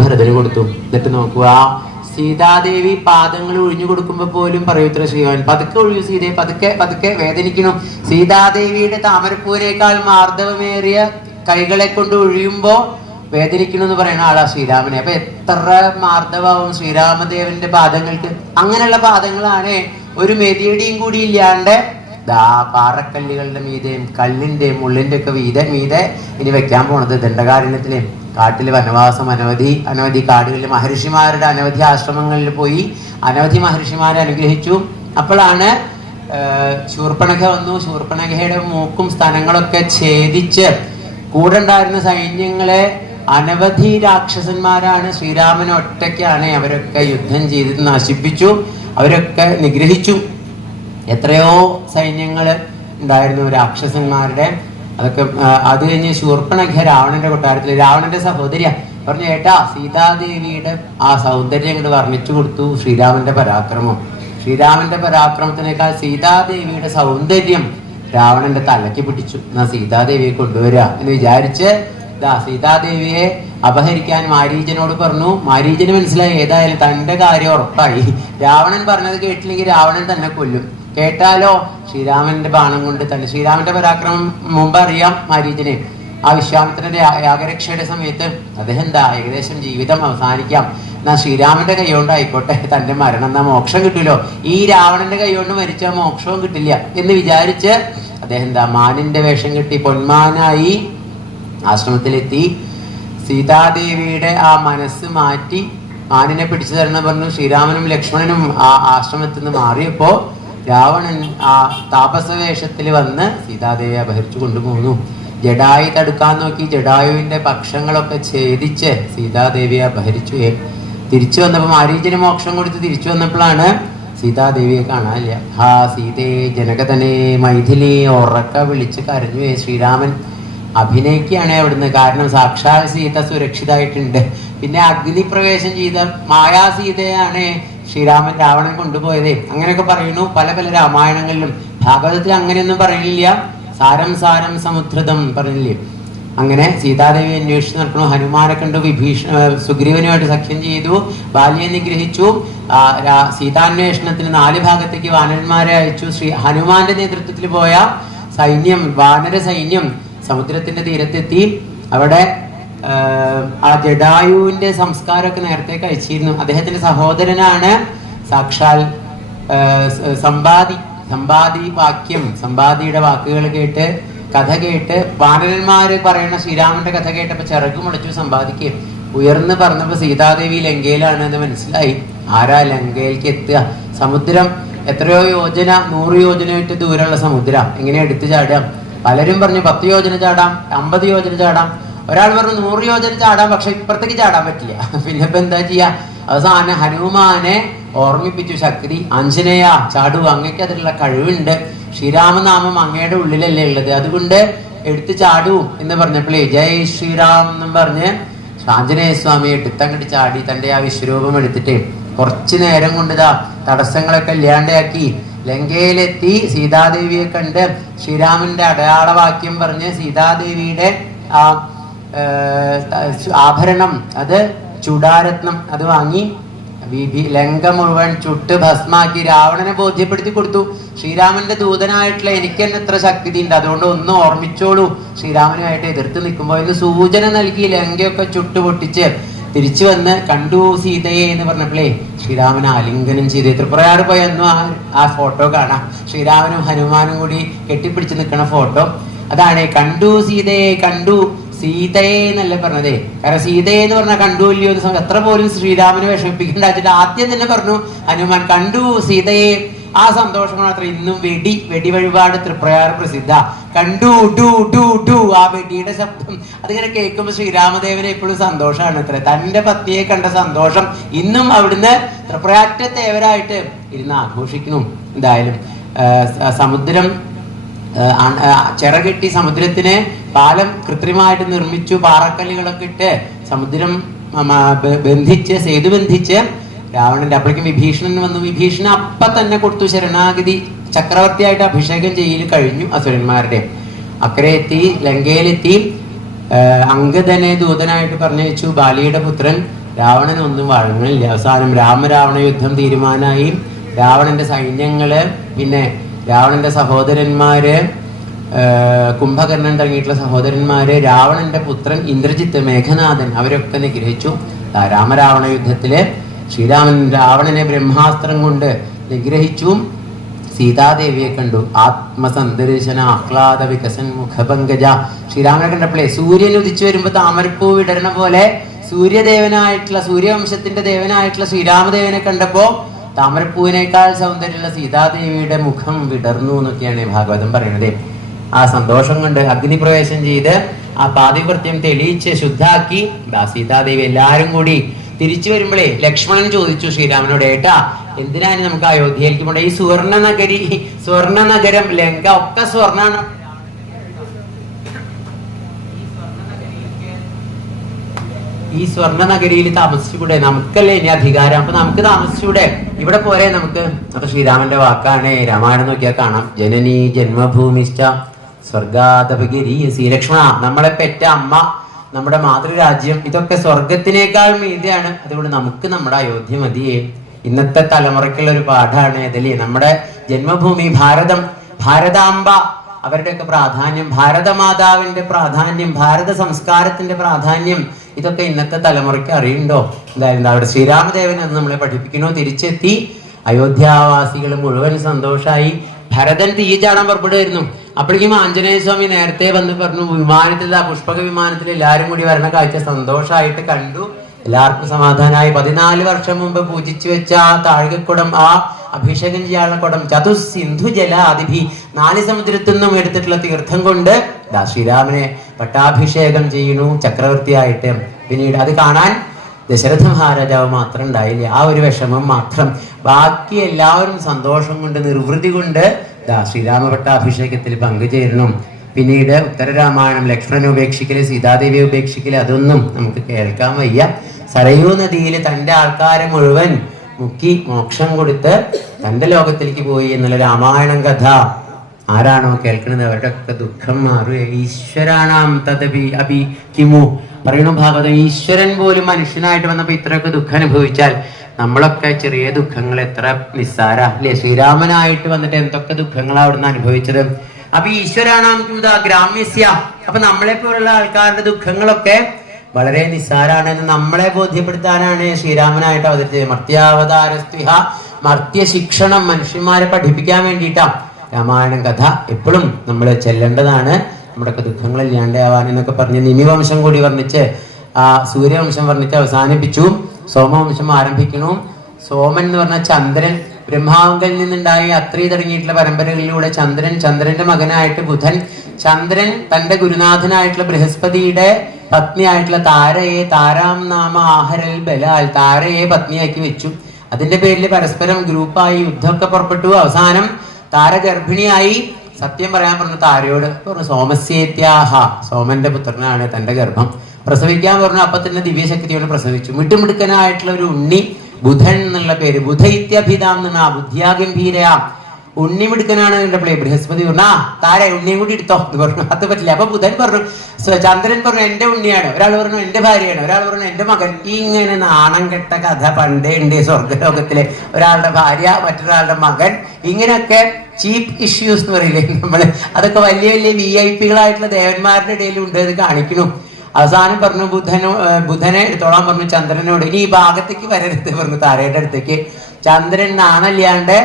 ഭരതന് കൊടുത്തു. എന്നിട്ട് നോക്കുക, സീതാദേവി പാദങ്ങൾ ഒഴിഞ്ഞു കൊടുക്കുമ്പോ പോലും പറയൂത്ര ശ്രീവാൻ, പതുക്കെ ഒഴിയു സീതയെ, പതുക്കെ പതുക്കെ വേദനിക്കണു. സീതാദേവിയുടെ താമരപ്പൂവിനേക്കാൾ മാർദ്ദവമേറിയ കൈകളെ കൊണ്ട് ഒഴിയുമ്പോ വേദനിക്കണമെന്ന് പറയുന്ന ആളാ ശ്രീരാമനെ. അപ്പൊ എത്ര മാർദ്ദവാവും ശ്രീരാമദേവന്റെ പാദങ്ങൾക്ക്. അങ്ങനെയുള്ള പാദങ്ങളാണ്. ഒരു മെതിയടിയും കൂടി ഇല്ലാണ്ട് പാറക്കല്ലുകളുടെ മീതെയും കല്ലിന്റെയും മുള്ളിന്റെ ഒക്കെ മീതെ ഇനി വെക്കാൻ പോണത് ദണ്ഡകാരണ്യത്തിലെ കാട്ടിലെ വനവാസം. അനവധി കാടുകളിൽ മഹർഷിമാരുടെ അനവധി ആശ്രമങ്ങളിൽ പോയി അനവധി മഹർഷിമാരെ അനുഗ്രഹിച്ചു. അപ്പോഴാണ് ശൂർപ്പണഖ വന്നു. ശൂർപ്പണഖയുടെ മൂക്കും സ്ഥലങ്ങളൊക്കെ ഛേദിച്ച് കൂടെ ഉണ്ടായിരുന്ന സൈന്യങ്ങളെ അനവധി രാക്ഷസന്മാരാണ്. ശ്രീരാമൻ ഒറ്റയ്ക്കാണ്. അവരൊക്കെ യുദ്ധം ചെയ്ത് നശിപ്പിച്ചു. അവരൊക്കെ നിഗ്രഹിച്ചു. എത്രയോ സൈന്യങ്ങൾ ഉണ്ടായിരുന്നു രാക്ഷസന്മാരുടെ. അതൊക്കെ അത് കഴിഞ്ഞ് ശൂർപ്പണഖ രാവണന്റെ കൊട്ടാരത്തിൽ, രാവണന്റെ സഹോദരിയ, പറഞ്ഞു ഏട്ടാ സീതാദേവിയുടെ ആ സൗന്ദര്യം ഇങ്ങോട്ട് വർണ്ണിച്ചു കൊടുത്തു ശ്രീരാമന്റെ പരാക്രമം. ശ്രീരാമന്റെ പരാക്രമത്തിനേക്കാൾ സീതാദേവിയുടെ സൗന്ദര്യം രാവണന്റെ തലയ്ക്ക് പിടിച്ചു. എന്നാ സീതാദേവിയെ കൊണ്ടുവരിക എന്ന് വിചാരിച്ച് സീതാദേവിയെ അപഹരിക്കാൻ മാരീചനോട് പറഞ്ഞു. മാരീചന് മനസ്സിലായി ഏതായാലും തന്റെ കാര്യം ഉറപ്പായി. രാവണൻ പറഞ്ഞത് കേട്ടില്ലെങ്കിൽ രാവണൻ തന്നെ കൊല്ലും. കേട്ടാലോ ശ്രീരാമന്റെ ബാണം കൊണ്ട് തന്നെ. ശ്രീരാമന്റെ പരാക്രമം മുമ്പ് അറിയാം മാരീചന്. ആ വിശ്വാമിത്രന്റെ യാഗരക്ഷയുടെ സമയത്ത് അദ്ദേഹം ഏകദേശം ജീവിതം അവസാനിക്കാം, എന്നാ ശ്രീരാമന്റെ കൈകൊണ്ട് ആയിക്കോട്ടെ തന്റെ മരണം, എന്നാ മോക്ഷം കിട്ടുമല്ലോ. ഈ രാവണന്റെ കൈകൊണ്ട് മരിച്ചാൽ മോക്ഷവും കിട്ടില്ല എന്ന് വിചാരിച്ച് അദ്ദേഹം മാനിന്റെ വേഷം കെട്ടി പൊന്മാനായി ആശ്രമത്തിലെത്തി. സീതാദേവിയുടെ ആ മനസ്സ് മാറ്റി മാനിനെ പിടിച്ചു തരണം പറഞ്ഞു. ശ്രീരാമനും ലക്ഷ്മണനും ആ ആശ്രമത്തിൽ നിന്ന് മാറിയപ്പോ രാവണൻ ആ താപസവേഷത്തിൽ വന്ന് സീതാദേവിയെ അപഹരിച്ചു കൊണ്ടുപോകുന്നു. ജഡായു തടുക്കാൻ നോക്കി ജഡായുവിന്റെ പക്ഷങ്ങളൊക്കെ ഛേദിച്ച് സീതാദേവിയെ അപഹരിച്ചു. തിരിച്ചു വന്നപ്പോൾ മാരീചന് മോക്ഷം കൊടുത്ത് തിരിച്ചു വന്നപ്പോഴാണ് സീതാദേവിയെ കാണാനില്ല. ഹാ സീതേ ജനകതനെ മൈഥിലി ഉറക്ക വിളിച്ച് കരഞ്ഞു. ശ്രീരാമൻ അഭിനയിക്കുകയാണ് അവിടുന്ന്. കാരണം സാക്ഷാൽ സീത സുരക്ഷിതമായിട്ടുണ്ട്. പിന്നെ അഗ്നിപ്രവേശം ചെയ്ത മായാസീതയാണ് ശ്രീരാമൻ രാവണൻ കൊണ്ടുപോയത്. അങ്ങനെയൊക്കെ പറയുന്നു പല പല രാമായണങ്ങളിലും. ഭാഗവതത്തിൽ അങ്ങനെയൊന്നും പറയുന്നില്ല. സാരം സാരം സമുദ്രതം പറഞ്ഞില്ലേ. അങ്ങനെ സീതാദേവി അന്വേഷിച്ച് നടക്കണു. ഹനുമാനെ കണ്ടു. സുഗ്രീവനുമായിട്ട് സഖ്യം ചെയ്തു. ബാല്യെ നിഗ്രഹിച്ചു. സീതാന്വേഷണത്തിന് 4 ഭാഗത്തേക്ക് വാനരന്മാരെ അയച്ചു. ഹനുമാന്റെ നേതൃത്വത്തിൽ പോയ സൈന്യം, വാനര സൈന്യം സമുദ്രത്തിന്റെ തീരത്തെത്തി. അവിടെ ആ ജഡായുവിന്റെ സംസ്കാരമൊക്കെ നേരത്തെ കഴിച്ചിരുന്നു. അദ്ദേഹത്തിന്റെ സഹോദരനാണ് സാക്ഷാൽ സമ്പാദിയുടെ വാക്കുകൾ കേട്ട് കഥ കേട്ട് വാനരന്മാര് പറയുന്ന ശ്രീരാമന്റെ കഥ കേട്ടപ്പോ ചിറകു മുളച്ചു സമ്പാദിക്ക്. ഉയർന്ന് പറഞ്ഞപ്പോ സീതാദേവി ലങ്കയിലാണ് എന്ന് മനസ്സിലായി. ആരാ ലങ്കയിലേക്ക് എത്തുക? സമുദ്രം എത്രയോ യോജന, 100 യോജനയായിട്ട് ദൂരമുള്ള സമുദ്രം എങ്ങനെ എടുത്തു ചാടാം? പലരും പറഞ്ഞു 10 യോജന ചാടാം, 50 യോജന ചാടാം. ഒരാൾ പറഞ്ഞു 100 യോജന ചാടാം, പക്ഷെ ഇപ്പുറത്തേക്ക് ചാടാൻ പറ്റില്ല. പിന്നെ ഇപ്പൊ എന്താ ചെയ്യാ? അവസാനം ഹനുമാനെ ഓർമ്മിപ്പിച്ചു ശക്തി. ആഞ്ജനേയ ചാടു, അങ്ങക്ക് അതിലുള്ള കഴിവുണ്ട്, ശ്രീരാമനാമം അങ്ങയുടെ ഉള്ളിലല്ലേ ഉള്ളത്, അതുകൊണ്ട് എടുത്ത് ചാടൂ എന്ന് പറഞ്ഞപ്പോഴേ ജയ് ശ്രീറാം എന്നും പറഞ്ഞ് ആഞ്ജനേയ സ്വാമി എടുത്തങ്ങോട്ട് ചാടി. തന്റെ ആ വിശ്വരൂപം എടുത്തിട്ട് കുറച്ചു നേരം കൊണ്ട് തടസ്സങ്ങളൊക്കെ ഇല്ലാണ്ടാക്കി ലങ്കയിലെത്തി. സീതാദേവിയെ കണ്ട് ശ്രീരാമന്റെ അടയാളവാക്യം പറഞ്ഞ് സീതാദേവിയുടെ ആ ആഭരണം, അത് ചൂടാരത്നം, അത് വാങ്ങി ലങ്ക മുഴുവൻ ചുട്ട് ഭസ്മാക്കി രാവണനെ ബോധ്യപ്പെടുത്തി കൊടുത്തു. ശ്രീരാമന്റെ ദൂതനായിട്ടുള്ള എനിക്ക് തന്നെ എത്ര ശക്തി ഉണ്ട്, അതുകൊണ്ട് ഒന്ന് ഓർമ്മിച്ചോളൂ ശ്രീരാമനുമായിട്ട് എതിർത്ത് നിൽക്കുമ്പോൾ എന്ന് സൂചന നൽകി ലങ്കയൊക്കെ ചുട്ട് പൊട്ടിച്ച് തിരിച്ചു വന്ന് കണ്ടു സീതയെ എന്ന് പറഞ്ഞപ്പോഴേ ശ്രീരാമനെ ആലിംഗനം ചെയ്ത് തൃപ്രയാർ പോയെന്നും ആ ഫോട്ടോ കാണാം. ശ്രീരാമനും ഹനുമാനും കൂടി കെട്ടിപ്പിടിച്ച് നിൽക്കുന്ന ഫോട്ടോ അതാണ്. കണ്ടു സീതയെ, കണ്ടു സീതയെ എന്നല്ല പറഞ്ഞതേ. കാരണം സീതയെ എന്ന് പറഞ്ഞാൽ കണ്ടു ഇല്ലയോ എന്ന് എത്ര പോലും ശ്രീരാമനെ വിഷമിപ്പിക്കണ്ടാച്ചിട്ട് ആദ്യം തന്നെ പറഞ്ഞു ഹനുമാൻ കണ്ടു സീതയെ. ആ സന്തോഷം മാത്രം ഇന്നും വെടി വഴിപാട് തൃപ്രയാർ പ്രസിദ്ധ. കണ്ടു ഡു ഡു ഡു, ആ വെടിയുടെ ശബ്ദം അതിങ്ങനെ കേൾക്കുമ്പോൾ ശ്രീരാമദേവനെ എപ്പോഴും സന്തോഷമാണ് അത്ര. തന്റെ പത്നിയെ കണ്ട സന്തോഷം ഇന്നും അവിടുന്ന് തൃപ്രയാറ്റത്തേവരായിട്ട് ഇരുന്ന് ആഘോഷിക്കുന്നു. എന്തായാലും സമുദ്രം ചിറകെട്ടി സമുദ്രത്തിന് പാലം കൃത്രിമമായിട്ട് നിർമ്മിച്ചു. പാറക്കല്ലുകളൊക്കെ ഇട്ട് സമുദ്രം ബന്ധിച്ച് സേതു ബന്ധിച്ച് രാവണന്റെ അപ്പോഴേക്കും വിഭീഷണൻ വന്നു. വിഭീഷണൻ അപ്പൊ തന്നെ കൊടുത്തു ശരണാഗതി. ചക്രവർത്തിയായിട്ട് അഭിഷേകം ചെയ്യൽ കഴിഞ്ഞു അസുരന്മാരുടെ. അക്കരെ എത്തി, ലങ്കയിലെത്തി. അംഗദനെ ദൂതനായിട്ട് പറഞ്ഞയച്ചു. ബാലിയുടെ പുത്രൻ. രാവണനൊന്നും വഴങ്ങില്ല. അവസാനം രാമരാവണ യുദ്ധം തീരുമാനമായി. രാവണന്റെ സൈന്യങ്ങള്, പിന്നെ രാവണന്റെ സഹോദരന്മാര്, കുംഭകർണൻ തുടങ്ങിയിട്ടുള്ള സഹോദരന്മാര്, രാവണന്റെ പുത്രൻ ഇന്ദ്രജിത്ത്, മേഘനാഥൻ, അവരൊക്കെ നിഗ്രഹിച്ചു. രാമരാവണ യുദ്ധത്തില് ശ്രീരാമൻ രാവണനെ ബ്രഹ്മാസ്ത്രം കൊണ്ട് നിഗ്രഹിച്ചു. സീതാദേവിയെ കണ്ടു. ആത്മസന്ദർശന ആഹ്ലാദ വികസൻ മുഖപങ്കജ. ശ്രീരാമനെ കണ്ടപ്പോഴേ സൂര്യൻ ഉദിച്ചു വരുമ്പോ താമരപ്പൂ വിടരണ പോലെ സൂര്യദേവനായിട്ടുള്ള, സൂര്യവംശത്തിന്റെ ദേവനായിട്ടുള്ള ശ്രീരാമദേവനെ കണ്ടപ്പോ താമരപ്പൂവിനേക്കാൾ സൗന്ദര്യമുള്ള സീതാദേവിയുടെ മുഖം വിടർന്നു എന്നൊക്കെയാണ് ഭാഗവതം പറയുന്നത്. ആ സന്തോഷം കൊണ്ട് അഗ്നിപ്രവേശം ചെയ്ത് ആ പാതിവൃത്യം തെളിയിച്ച് ശുദ്ധാക്കി സീതാദേവി എല്ലാരും കൂടി തിരിച്ചു വരുമ്പോഴേ ലക്ഷ്മണൻ ചോദിച്ചു ശ്രീരാമനോട്, ഏട്ടാ എന്തിനാണ് നമുക്ക് അയോധ്യയിലേക്ക് പോകേണ്ട? ഈ സുവർണ നഗരം ലങ്ക ഒക്കെ സ്വർണ്ണാണ്. ഈ ഈ സ്വർണ്ണ നഗരിയിൽ താമസിച്ചുകൂടെ? നമുക്കല്ലേ ഇനി അധികാരം, അപ്പൊ നമുക്ക് താമസിച്ചൂടെ? ഇവിടെ പോരെ നമുക്ക്? അപ്പൊ ശ്രീരാമന്റെ വാക്കാണ്. രാമായണം നോക്കിയാൽ കാണാം. ജനനീ ജന്മഭൂമിശ്ച സ്വർഗാദപഗിരീയസി. ലക്ഷ്മണ, നമ്മളെ പെറ്റ അമ്മ, നമ്മുടെ മാതൃരാജ്യം, ഇതൊക്കെ സ്വർഗത്തിനേക്കാൾ മീതിയാണ്. അതുകൊണ്ട് നമുക്ക് നമ്മുടെ അയോധ്യ മതിയേ. ഇന്നത്തെ തലമുറയ്ക്കുള്ള ഒരു പാഠമാണ് ഇതിലെ. നമ്മുടെ ജന്മഭൂമി ഭാരതം, ഭാരതാംബ, അവരുടെയൊക്കെ പ്രാധാന്യം, ഭാരതമാതാവിന്റെ പ്രാധാന്യം, ഭാരത സംസ്കാരത്തിന്റെ പ്രാധാന്യം, ഇതൊക്കെ ഇന്നത്തെ തലമുറയ്ക്ക് അറിയുണ്ടോ? എന്തായാലും അവിടെ ശ്രീരാമദേവൻ അത് നമ്മളെ പഠിപ്പിക്കണോ. തിരിച്ചെത്തി. അയോധ്യാവാസികൾ മുഴുവൻ സന്തോഷമായി. ഭരതൻ തീ ചാടാൻ പുറപ്പെടുമായിരുന്നു. അപ്പോഴേക്കും ആഞ്ജനേയ സ്വാമി നേരത്തെ വന്ന് പറഞ്ഞു, വിമാനത്തിൽ, ആ പുഷ്പക വിമാനത്തിൽ എല്ലാവരും കൂടി വരണ കാഴ്ച സന്തോഷമായിട്ട് കണ്ടു. എല്ലാവർക്കും സമാധാനമായി. 14 വർഷം മുമ്പ് പൂജിച്ചു വെച്ച ആ താഴികക്കുടം, ആ അഭിഷേകം ചെയ്യാനുള്ള കുടം, ചതുസിന്ധു ജലാദിഭി, 4 സമുദ്രത്തിൽ നിന്നും എടുത്തിട്ടുള്ള തീർത്ഥം കൊണ്ട് ശ്രീരാമനെ പട്ടാഭിഷേകം ചെയ്യുന്നു ചക്രവർത്തിയായിട്ട്. പിന്നീട് അത് കാണാൻ ദശരഥ മഹാരാജാവ് മാത്രം ഉണ്ടായില്ല. ആ ഒരു വിഷമം മാത്രം. ബാക്കി എല്ലാവരും സന്തോഷം കൊണ്ട്, നിർവൃതി കൊണ്ട് ശ്രീരാമ പട്ടാഭിഷേകത്തിൽ പങ്കുചേരണം. പിന്നീട് ഉത്തരരാമായണം, ലക്ഷ്മണനെ ഉപേക്ഷിക്കല്, സീതാദേവിയെ ഉപേക്ഷിക്കല്, അതൊന്നും നമുക്ക് കേൾക്കാൻ വയ്യ. സരയൂ നദിയിൽ തൻ്റെ ആൾക്കാരെ മുഴുവൻ മുക്കി മോക്ഷം കൊടുത്ത് തൻ്റെ ലോകത്തിലേക്ക് പോയി എന്നുള്ള രാമായണം കഥ ആരാണോ കേൾക്കുന്നത് അവരുടെ ഒക്കെ ദുഃഖം മാറുക. ഈശ്വരാണാം തദപി അഭി കിമു പറയണു ഭാഗവതം. ഈശ്വരൻ പോലും മനുഷ്യനായിട്ട് വന്നപ്പോ ഇത്രയൊക്കെ ദുഃഖം അനുഭവിച്ചാൽ നമ്മളൊക്കെ ചെറിയ ദുഃഖങ്ങൾ എത്ര നിസ്സാര അല്ലെ? ശ്രീരാമനായിട്ട് വന്നിട്ട് എന്തൊക്കെ ദുഃഖങ്ങളാണ് അവിടുന്ന് അനുഭവിച്ചത്. അപ്പൊ ഈശ്വരാണാം ഗ്രാമ്യസ്യ, അപ്പൊ നമ്മളെ പോലുള്ള ആൾക്കാരുടെ ദുഃഖങ്ങളൊക്കെ വളരെ നിസ്സാരാണെന്ന് നമ്മളെ ബോധ്യപ്പെടുത്താനാണ് ശ്രീരാമനായിട്ട് അവതരിച്ചത്. മർത്യാവതാരസ്ത്വിഹ, മർത്യ ശിക്ഷണം, മനുഷ്യന്മാരെ പഠിപ്പിക്കാൻ വേണ്ടിയിട്ടാ രാമായണം കഥ എപ്പോഴും നമ്മൾ ചെല്ലേണ്ടതാണ്. നമ്മുടെയൊക്കെ ദുഃഖങ്ങൾ ഇല്ലാണ്ടാവാൻ എന്നൊക്കെ പറഞ്ഞ് നിമിവംശം കൂടി വർണ്ണിച്ച് സൂര്യവംശം വർണ്ണിച്ച് അവസാനിപ്പിച്ചു. സോമവംശം ആരംഭിക്കണു. സോമൻ എന്ന് പറഞ്ഞ ചന്ദ്രൻ, ബ്രഹ്മാവങ്കലിൽ നിന്നുണ്ടായി അത്രി തുടങ്ങിയിട്ടുള്ള പരമ്പരകളിലൂടെ ചന്ദ്രൻ, ചന്ദ്രന്റെ മകനായിട്ട് ബുധൻ, ചന്ദ്രൻ തന്റെ ഗുരുനാഥനായിട്ടുള്ള ബൃഹസ്പതിയുടെ പത്നിയായിട്ടുള്ള താരയെ, താരാം നാമ ആഹരൽ ബലാൽ, താരയെ പത്നിയാക്കി വെച്ചു. അതിന്റെ പേരിൽ പരസ്പരം ഗ്രൂപ്പായി യുദ്ധമൊക്കെ പുറപ്പെട്ടു. അവസാനം താര ഗർഭിണിയായി. സത്യം പറയാൻ പറഞ്ഞു താരയോട്, പറഞ്ഞു സോമസ്യേത്യാഹ, സോമന്റെ പുത്രനാണ് തന്റെ ഗർഭം. പ്രസവിക്കാൻ പറഞ്ഞു. അപ്പൊ തന്നെ ദിവ്യശക്തിയോട് പ്രസവിച്ചു. മിട്ടുമിടുക്കനായിട്ടുള്ള ഒരു ഉണ്ണി, ബുധൻ എന്നുള്ള പേര്. ബുധൈത്യഭിതാം എന്നാ, ബുദ്ധിയാഗംഭീരയാ, ഉണ്ണിമിടുക്കനാണ് എന്റെ പ്ലേ. ബൃഹസ്പതി പറഞ്ഞു, താര ഉണ്ണിയും കൂടി എടുത്തോ എന്ന് പറഞ്ഞു. അത് പറ്റില്ല. അപ്പൊ ബുധൻ പറഞ്ഞു, ചന്ദ്രൻ പറഞ്ഞു എന്റെ ഉണ്ണിയാണ്, ഒരാൾ പറഞ്ഞു എന്റെ ഭാര്യയാണ്, ഒരാൾ പറഞ്ഞു എന്റെ മകൻ. ഇങ്ങനെ നാണം കെട്ട കഥ പണ്ടേ ഉണ്ട് സ്വർഗലോകത്തിലെ. ഒരാളുടെ ഭാര്യ, മറ്റൊരാളുടെ മകൻ, ഇങ്ങനെയൊക്കെ ചീപ്പ് ഇഷ്യൂസ് എന്ന് പറയില്ലേ നമ്മള്, അതൊക്കെ വലിയ വലിയ VIP-കളായിട്ടുള്ള ദേവന്മാരുടെ ഇടയിൽ ഉണ്ട്. അത് കാണിക്കുന്നു. അവസാനം പറഞ്ഞു ബുധനെ എടുത്തോളാൻ പറഞ്ഞു ചന്ദ്രനോട്. ഇനി ഈ ഭാഗത്തേക്ക് വരരുത് പറഞ്ഞു താരയുടെ അടുത്തേക്ക്. ചന്ദ്രൻ നാണല്ലാണ്ട്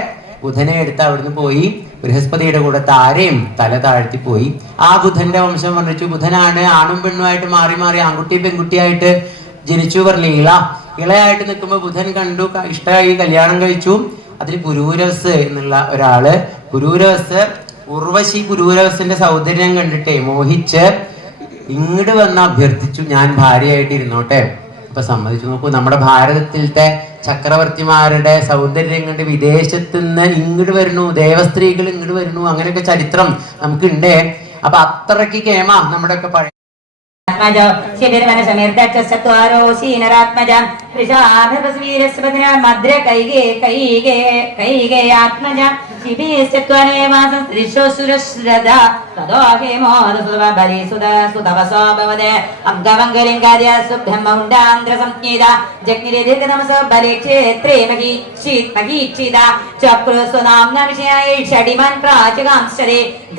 ബുധനെ എടുത്ത് അവിടുന്ന് പോയി. ബൃഹസ്പതിയുടെ കൂടെ താരയും തല താഴ്ത്തി പോയി. ആ ബുധന്റെ വംശം വർണ്ണിച്ചു. ബുധനാണ് ആണും പെണ്ണുമായിട്ട് മാറി മാറി ആൺകുട്ടി പെൺകുട്ടിയായിട്ട് ജനിച്ചു പറഞ്ഞില്ല. ഇളയായിട്ട് നിൽക്കുമ്പോൾ ബുധൻ കണ്ടു, ഇഷ്ടമായി, കല്യാണം കഴിച്ചു. അതിൽ പുരൂരവസ് എന്നുള്ള ഒരാള്, പുരൂരവസ്, ഉർവശി പുരൂരവസിന്റെ സൗന്ദര്യം കണ്ടിട്ടേ മോഹിച്ച് ഇങ്ങോട്ട് വന്ന് അഭ്യർത്ഥിച്ചു, ഞാൻ ഭാര്യയായിട്ട് ഇരുന്നോട്ടെ. ഇപ്പൊ സമ്മതിച്ചു. നോക്കൂ, നമ്മുടെ ഭാരതത്തിലത്തെ ചക്രവർത്തിമാരുടെ സൗന്ദര്യം കണ്ട് വിദേശത്ത് നിന്ന് ഇങ്ങോട്ട് വരുന്നു, ദേവസ്ത്രീകൾ ഇങ്ങോട്ട് വരുന്നു, അങ്ങനെയൊക്കെ ചരിത്രം നമുക്കുണ്ടേ. അപ്പൊ അത്രയ്ക്ക് കേമ നമ്മുടെയൊക്കെ പഴയ മദ്ര കൈകേ കൈകേ കൈകേ ആത്മജ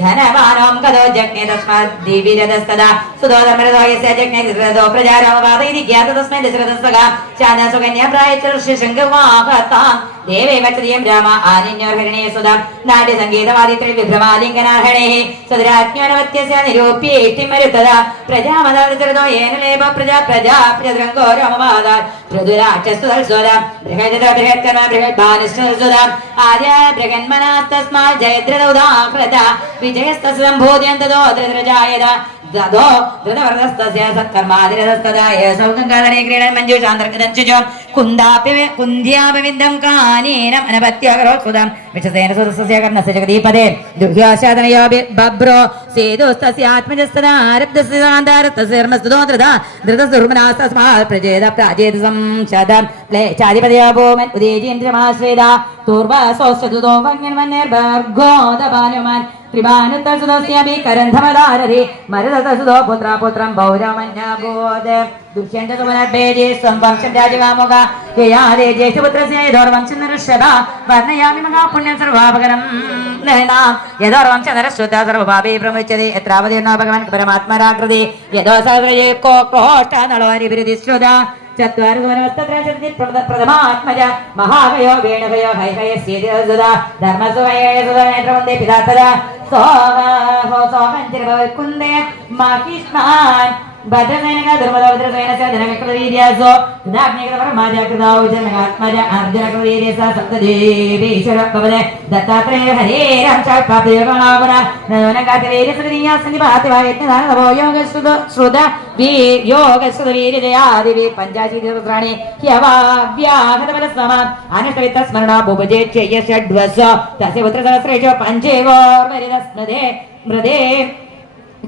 ധനവാനോം കഥോ ജഗ്നേ തസ്മാത് ദിവ്യരഥസ്തദാ സുതോധർമ്മരഥോയസ്യ ജഗ്നേ ധൃതോ പ്രജാരോമവാദൈരിക്യാത തസ്മൈ ദശരഥസ്തകാ ശാനാസുകന്യാ പ്രായച്ചർഷശങ്കവാഹതാം ദേവേ വചതിയം രാമ ആനിന്യോർഹരണേ സുധാം നാട്യ സംഗീതവാദിത്രേ വിഭ്രമാലിംഗനാഹരണേ സദരാജ്ഞാനവത്യസ്യ നിരൂപ്യേഷ്ടിമരുത്തദാ പ്രജാമദാദൃതോ യേന ലേപ പ്രജാ പ്രജാ പ്രജദ്രംഗോ രാമവാദാ പ്രതുരാക്ഷസ്തുതൽസ്വദാ ബൃഹദ ബൃഹത്കർമ്മ ബൃഹദ്ഭാനുസ്തുതദാ ആര്യ ബൃഹന്മനാസ്തസ്മാ ജയദ്രദൗദാ പ്രദാ വിജയസ്തസംഭൂദ്യന്തദോ ദ്രദ്രജായദാ തദോ ധൃതവർദ്ധസ്തസ്യ സത്കർമാതിരതസ്തദായ സൗഗംഗാധരേ ക്രീഡൻ മഞ്ജുഷാന്തർഗതഞ്ചുജോം കുന്ദാപ്യവിന്ദം കാനേനം അനപത്യകരോത്സുതം വിശസേന സുതസ്യ കർണസ്യ ജഗദീപദേ ദുഹ്യാശാദനയോ ബബ്രോ സേതുസ്തസ്യ ആത്മജസ്തദാ ആരബ്ധസ്യ സാന്താരസ്തസ്യർമസ്തുതോ ധൃതസുർമനാസ്തസ്മാ പ്രജേത പ്രാജേത സംശദം ക്ലേശാധിപതയോ ഭൂമൻ ഉദീജീന്ദ്രമാശ്രിത തൂർവസോസ്തുതോ വന്യന്മന്യർഭർഗോദപാനുമാൻ ത്രിഭാനുത്തസുതസ്യാപി കരന്ധമദാരതി മരുതസുതോ പുത്രം പൗരമന്യബോധ ദുഷ്യന്തസുമനർഭേജേ സംവംശം രാജകാമുക യയാദേ ജ്യേഷ്ഠപുത്രസ്യ യഥോർവംശം നരശ്വത വർണ്ണയാമി മഹാപുണ്യം സർവാപകരം നഹനാം യഥോർവംശം നരശ്വത സർവഭാവേ പ്രമുച്യതേ എത്രാവതീർണോ ഭഗവാൻ പരമാത്മരാകൃതി യഥോ സർവേ കോഷ്ട നളോരി വിരുതിശ്രുത പ്രഥമാത്മജ മഹാഭയോ വേണഭയോ ഹൈഹയസ്യേത ധർമ്മസുവയേ പിതാത്തത സോഹഞ്ചിരകുന്ദേ മഹിഷ്മാൻ ഭദ്രസേനക ധർമ്മദോദ്രസേന ജനകൃതീര്യാസോ ധനാഗ്നികൃതപരമാജകൃതാവുജനകാത്മജ അർജുനകൃതീര്യസ സപ്തദേവീശ്വരഭവനെ ദത്താത്രേയ ഹരേ രാംചാപാപയോഗണാപന നവനകാതവീര്യസൃതിയാസനിപാതിവായജ്ഞാനവോ യോഗശ്രുത യോഗശ്രുതവീര്യജയാദിവി പഞ്ചാശീതിസഹസ്രാണി ഹ്യവാവ്യാഹതബലസമാം അനുഷ്ഠവിത്തസ്മരണ ഭുഭജേച്ഛയ്യ ഷഡ്വസ തസ്യ പുത്രസഹസ്രേഷു പഞ്ചേവോർവരിതസ്മൃതേ മൃതേ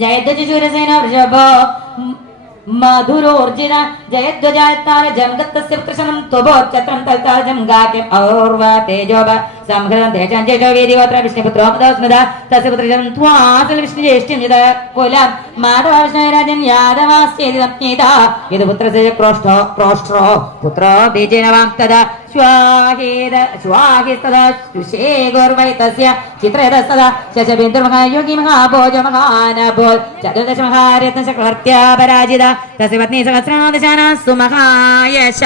ജയധ്വജശൂരസേന വൃഷഭ മധുരോർജിന ജയധ്വജായത്താര ജംഗത്തസ്യ പുത്രശനം ത്വഭോച്ചത്രം തൽത്താജം ഗാക്യം ഔർവ തേജോഭ സംഹൃതം തേജാം ജേഷോ വീര്യഗോത്ര വിഷ്ണുപുത്രോ മതസ്മൃത തസ്യ പുത്രശനം ത്വാസൽ വിഷ്ണുജ്യേഷ്ഠ്യം ജിത കുലം മാധവ വിഷ്ണുരാജൻ യാദവാസ്യേതി സംജ്ഞേത ഇത് പുത്രസ്യ പ്രോഷ്ട്രോ പുത്രോ ബീജേനവാം തദാ ശ്വാഹേത ശ്വാഹിസ്തദാ ശുശേഗോർവൈ തസ്യ ചിത്രേതസ്തദാ ശശബിന്ദുർമഹായോഗി മഹാഭോജ മഹാനഭോൽ ചതുർദശ മഹാരത്ന ചക്രവർത്യാപരാജിത തസ്യ പത്നി സഹസ്രാദശാനാ സുമഹായശ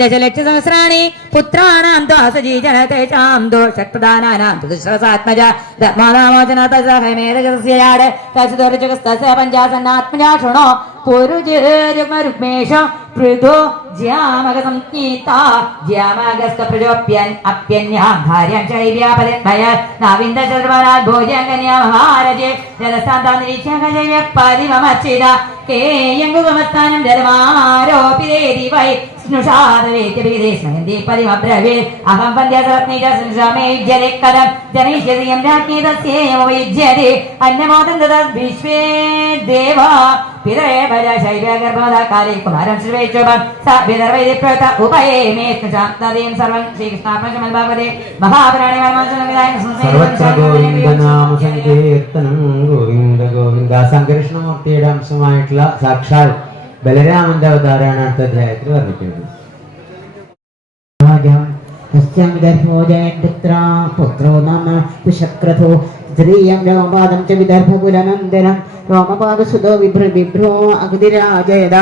ദശലക്ഷ സഹസ്രാണി പുത്രാണാം ദ്വാസജീജനതേഷാം ദോഷപ്രധാനാനാം ചതുശ്രസാത്മജ ധർമാനാമോചന തസഹമേതകസ്യയാട് തസ്യ പഞ്ചാസന്നാത്മജാ ശൃണോ പുരുജരുക്മരുക്മേഷ പൃഥോ ജ്യാമകസംജ്ഞീത ജ്യാമകസ്ത പ്രജോപ്യൻ അപ്യന്യാം ഭാര്യാം ചൈവ്യാപതിന്മയ നാവിന്ദശർവനാൽ ഭോജ്യങ്കന്യാ മഹാരജേ രഥസ്ഥാന്താനിരീക്ഷകജയ പതിമമച്ഛിത കേയങ്കുമസ്ഥാനം രഥമാരോപിതേതി വൈ അഹം പന്ധ്യാസരത്നീജമേജ്യതേ ജനയിഷ്യതിയം രാജ്ഞീ തസ്യേവൈജ്യതേ അന്നമോദം വിശ്വേ ദേവ പിതരേ ഭര ശൈവഗർഭോദാകാലേ കുമാരം ശ്രീവേക്ഷോഭം സവിതർവൈദിപ്രത ഉപയേമേഷ്ണാന്തതീം സർവം ശ്രീകൃഷ്ണാർപ്പണമൽ ഭഗവതേ മഹാപുരാണേ സർവത്ര ഗോവിന്ദനാമ സങ്കീർത്തനം ഗോവിന്ദ ഗോവിന്ദ. സംകൃഷ്ണമൂർത്തിയുടെ അംശമായിട്ടുള്ള സാക്ഷാൽ ബലരാമന്റെ അവതാരമാണ് അടുത്ത അധ്യായത്തിൽ വർണ്ണിക്കുന്നത്. പുത്രോ നാമ വിഷക്രഥോ സ്ത്രീയം രോമപാദം ച വിദർഭകുലനന്ദനം രോമപാദസുതോ വിഭ്രോ അഗ്നിരാജയത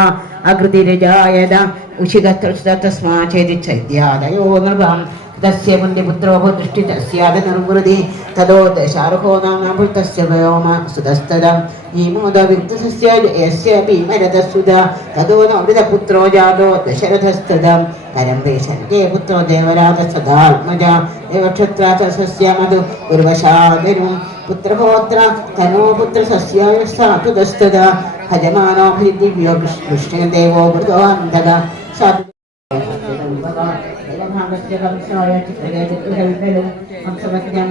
അകൃതിരജായത ഉഷിതസ്മാ ചേതി ചൈത്യാദയോ നൃപം തസ്യ പുണ്യപുത്രോ ദൃഷ്ടി തസ്യാദ നിർവൃതി തദോ ദശാർഹോ നാമ ഭൃതസ്യ വ്യോമ സുതസ്തദം ഈമോദ വിരുദ്ധസ്യ യസ്യ ഭീമരഥസുത തദോ നവൃതപുത്രോ ജാതോ ദശരഥസ്തദം കരംബേശനകേ പുത്രോ ദേവരാജ സദാത്മജ ദേവക്ഷത്രാസസ്യ മധു ഉർവശാദരും പുത്രഹോത്ര തനോ പുത്ര സസ്യായ സാതുതസ്തദ ഭജമാനോ ദിവ്യോ വിഷ്ണുദേവോ മൃദോന്തദ സാധു ചിത്രകേതും ഹംസവജ്ഞം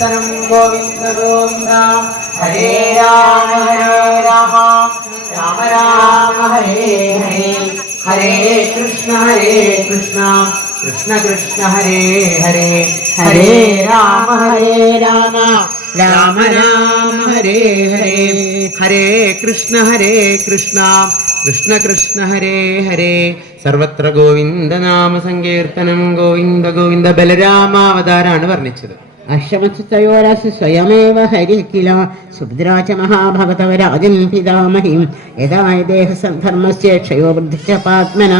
സങ്കീർത്തനം ഗോവിന്ദ ഗോവിന്ദ. ഹരേ രാമ രാമ രാമ രാമ ഹരേ ഹരേ, ഹരേ കൃഷ്ണ കൃഷ്ണ കൃഷ്ണ ഹരേ ഹരേ, ഹരേ രാമ രാമ രാമ രാമ ഹരേ ഹരേ, ഹരേ കൃഷ്ണ കൃഷ്ണ കൃഷ്ണ ഹരേ ഹരേ. സർവത്ര ഗോവിന്ദ നാമ സങ്കീർത്തനം ഗോവിന്ദ ഗോവിന്ദ. ബലരാമാവതാരാണ് വർണ്ണിച്ചത്. അശ്വമസ്തയോരസ് സ്വയമേവ ഹരിക്കില സുഭദ്രാച മഹാഭഗതവരാജം പിതാമഹിം യഥാ ദേഹസന്ധർമ്മസ്യ ക്ഷയോ വൃദ്ധിച്ച പാത്മന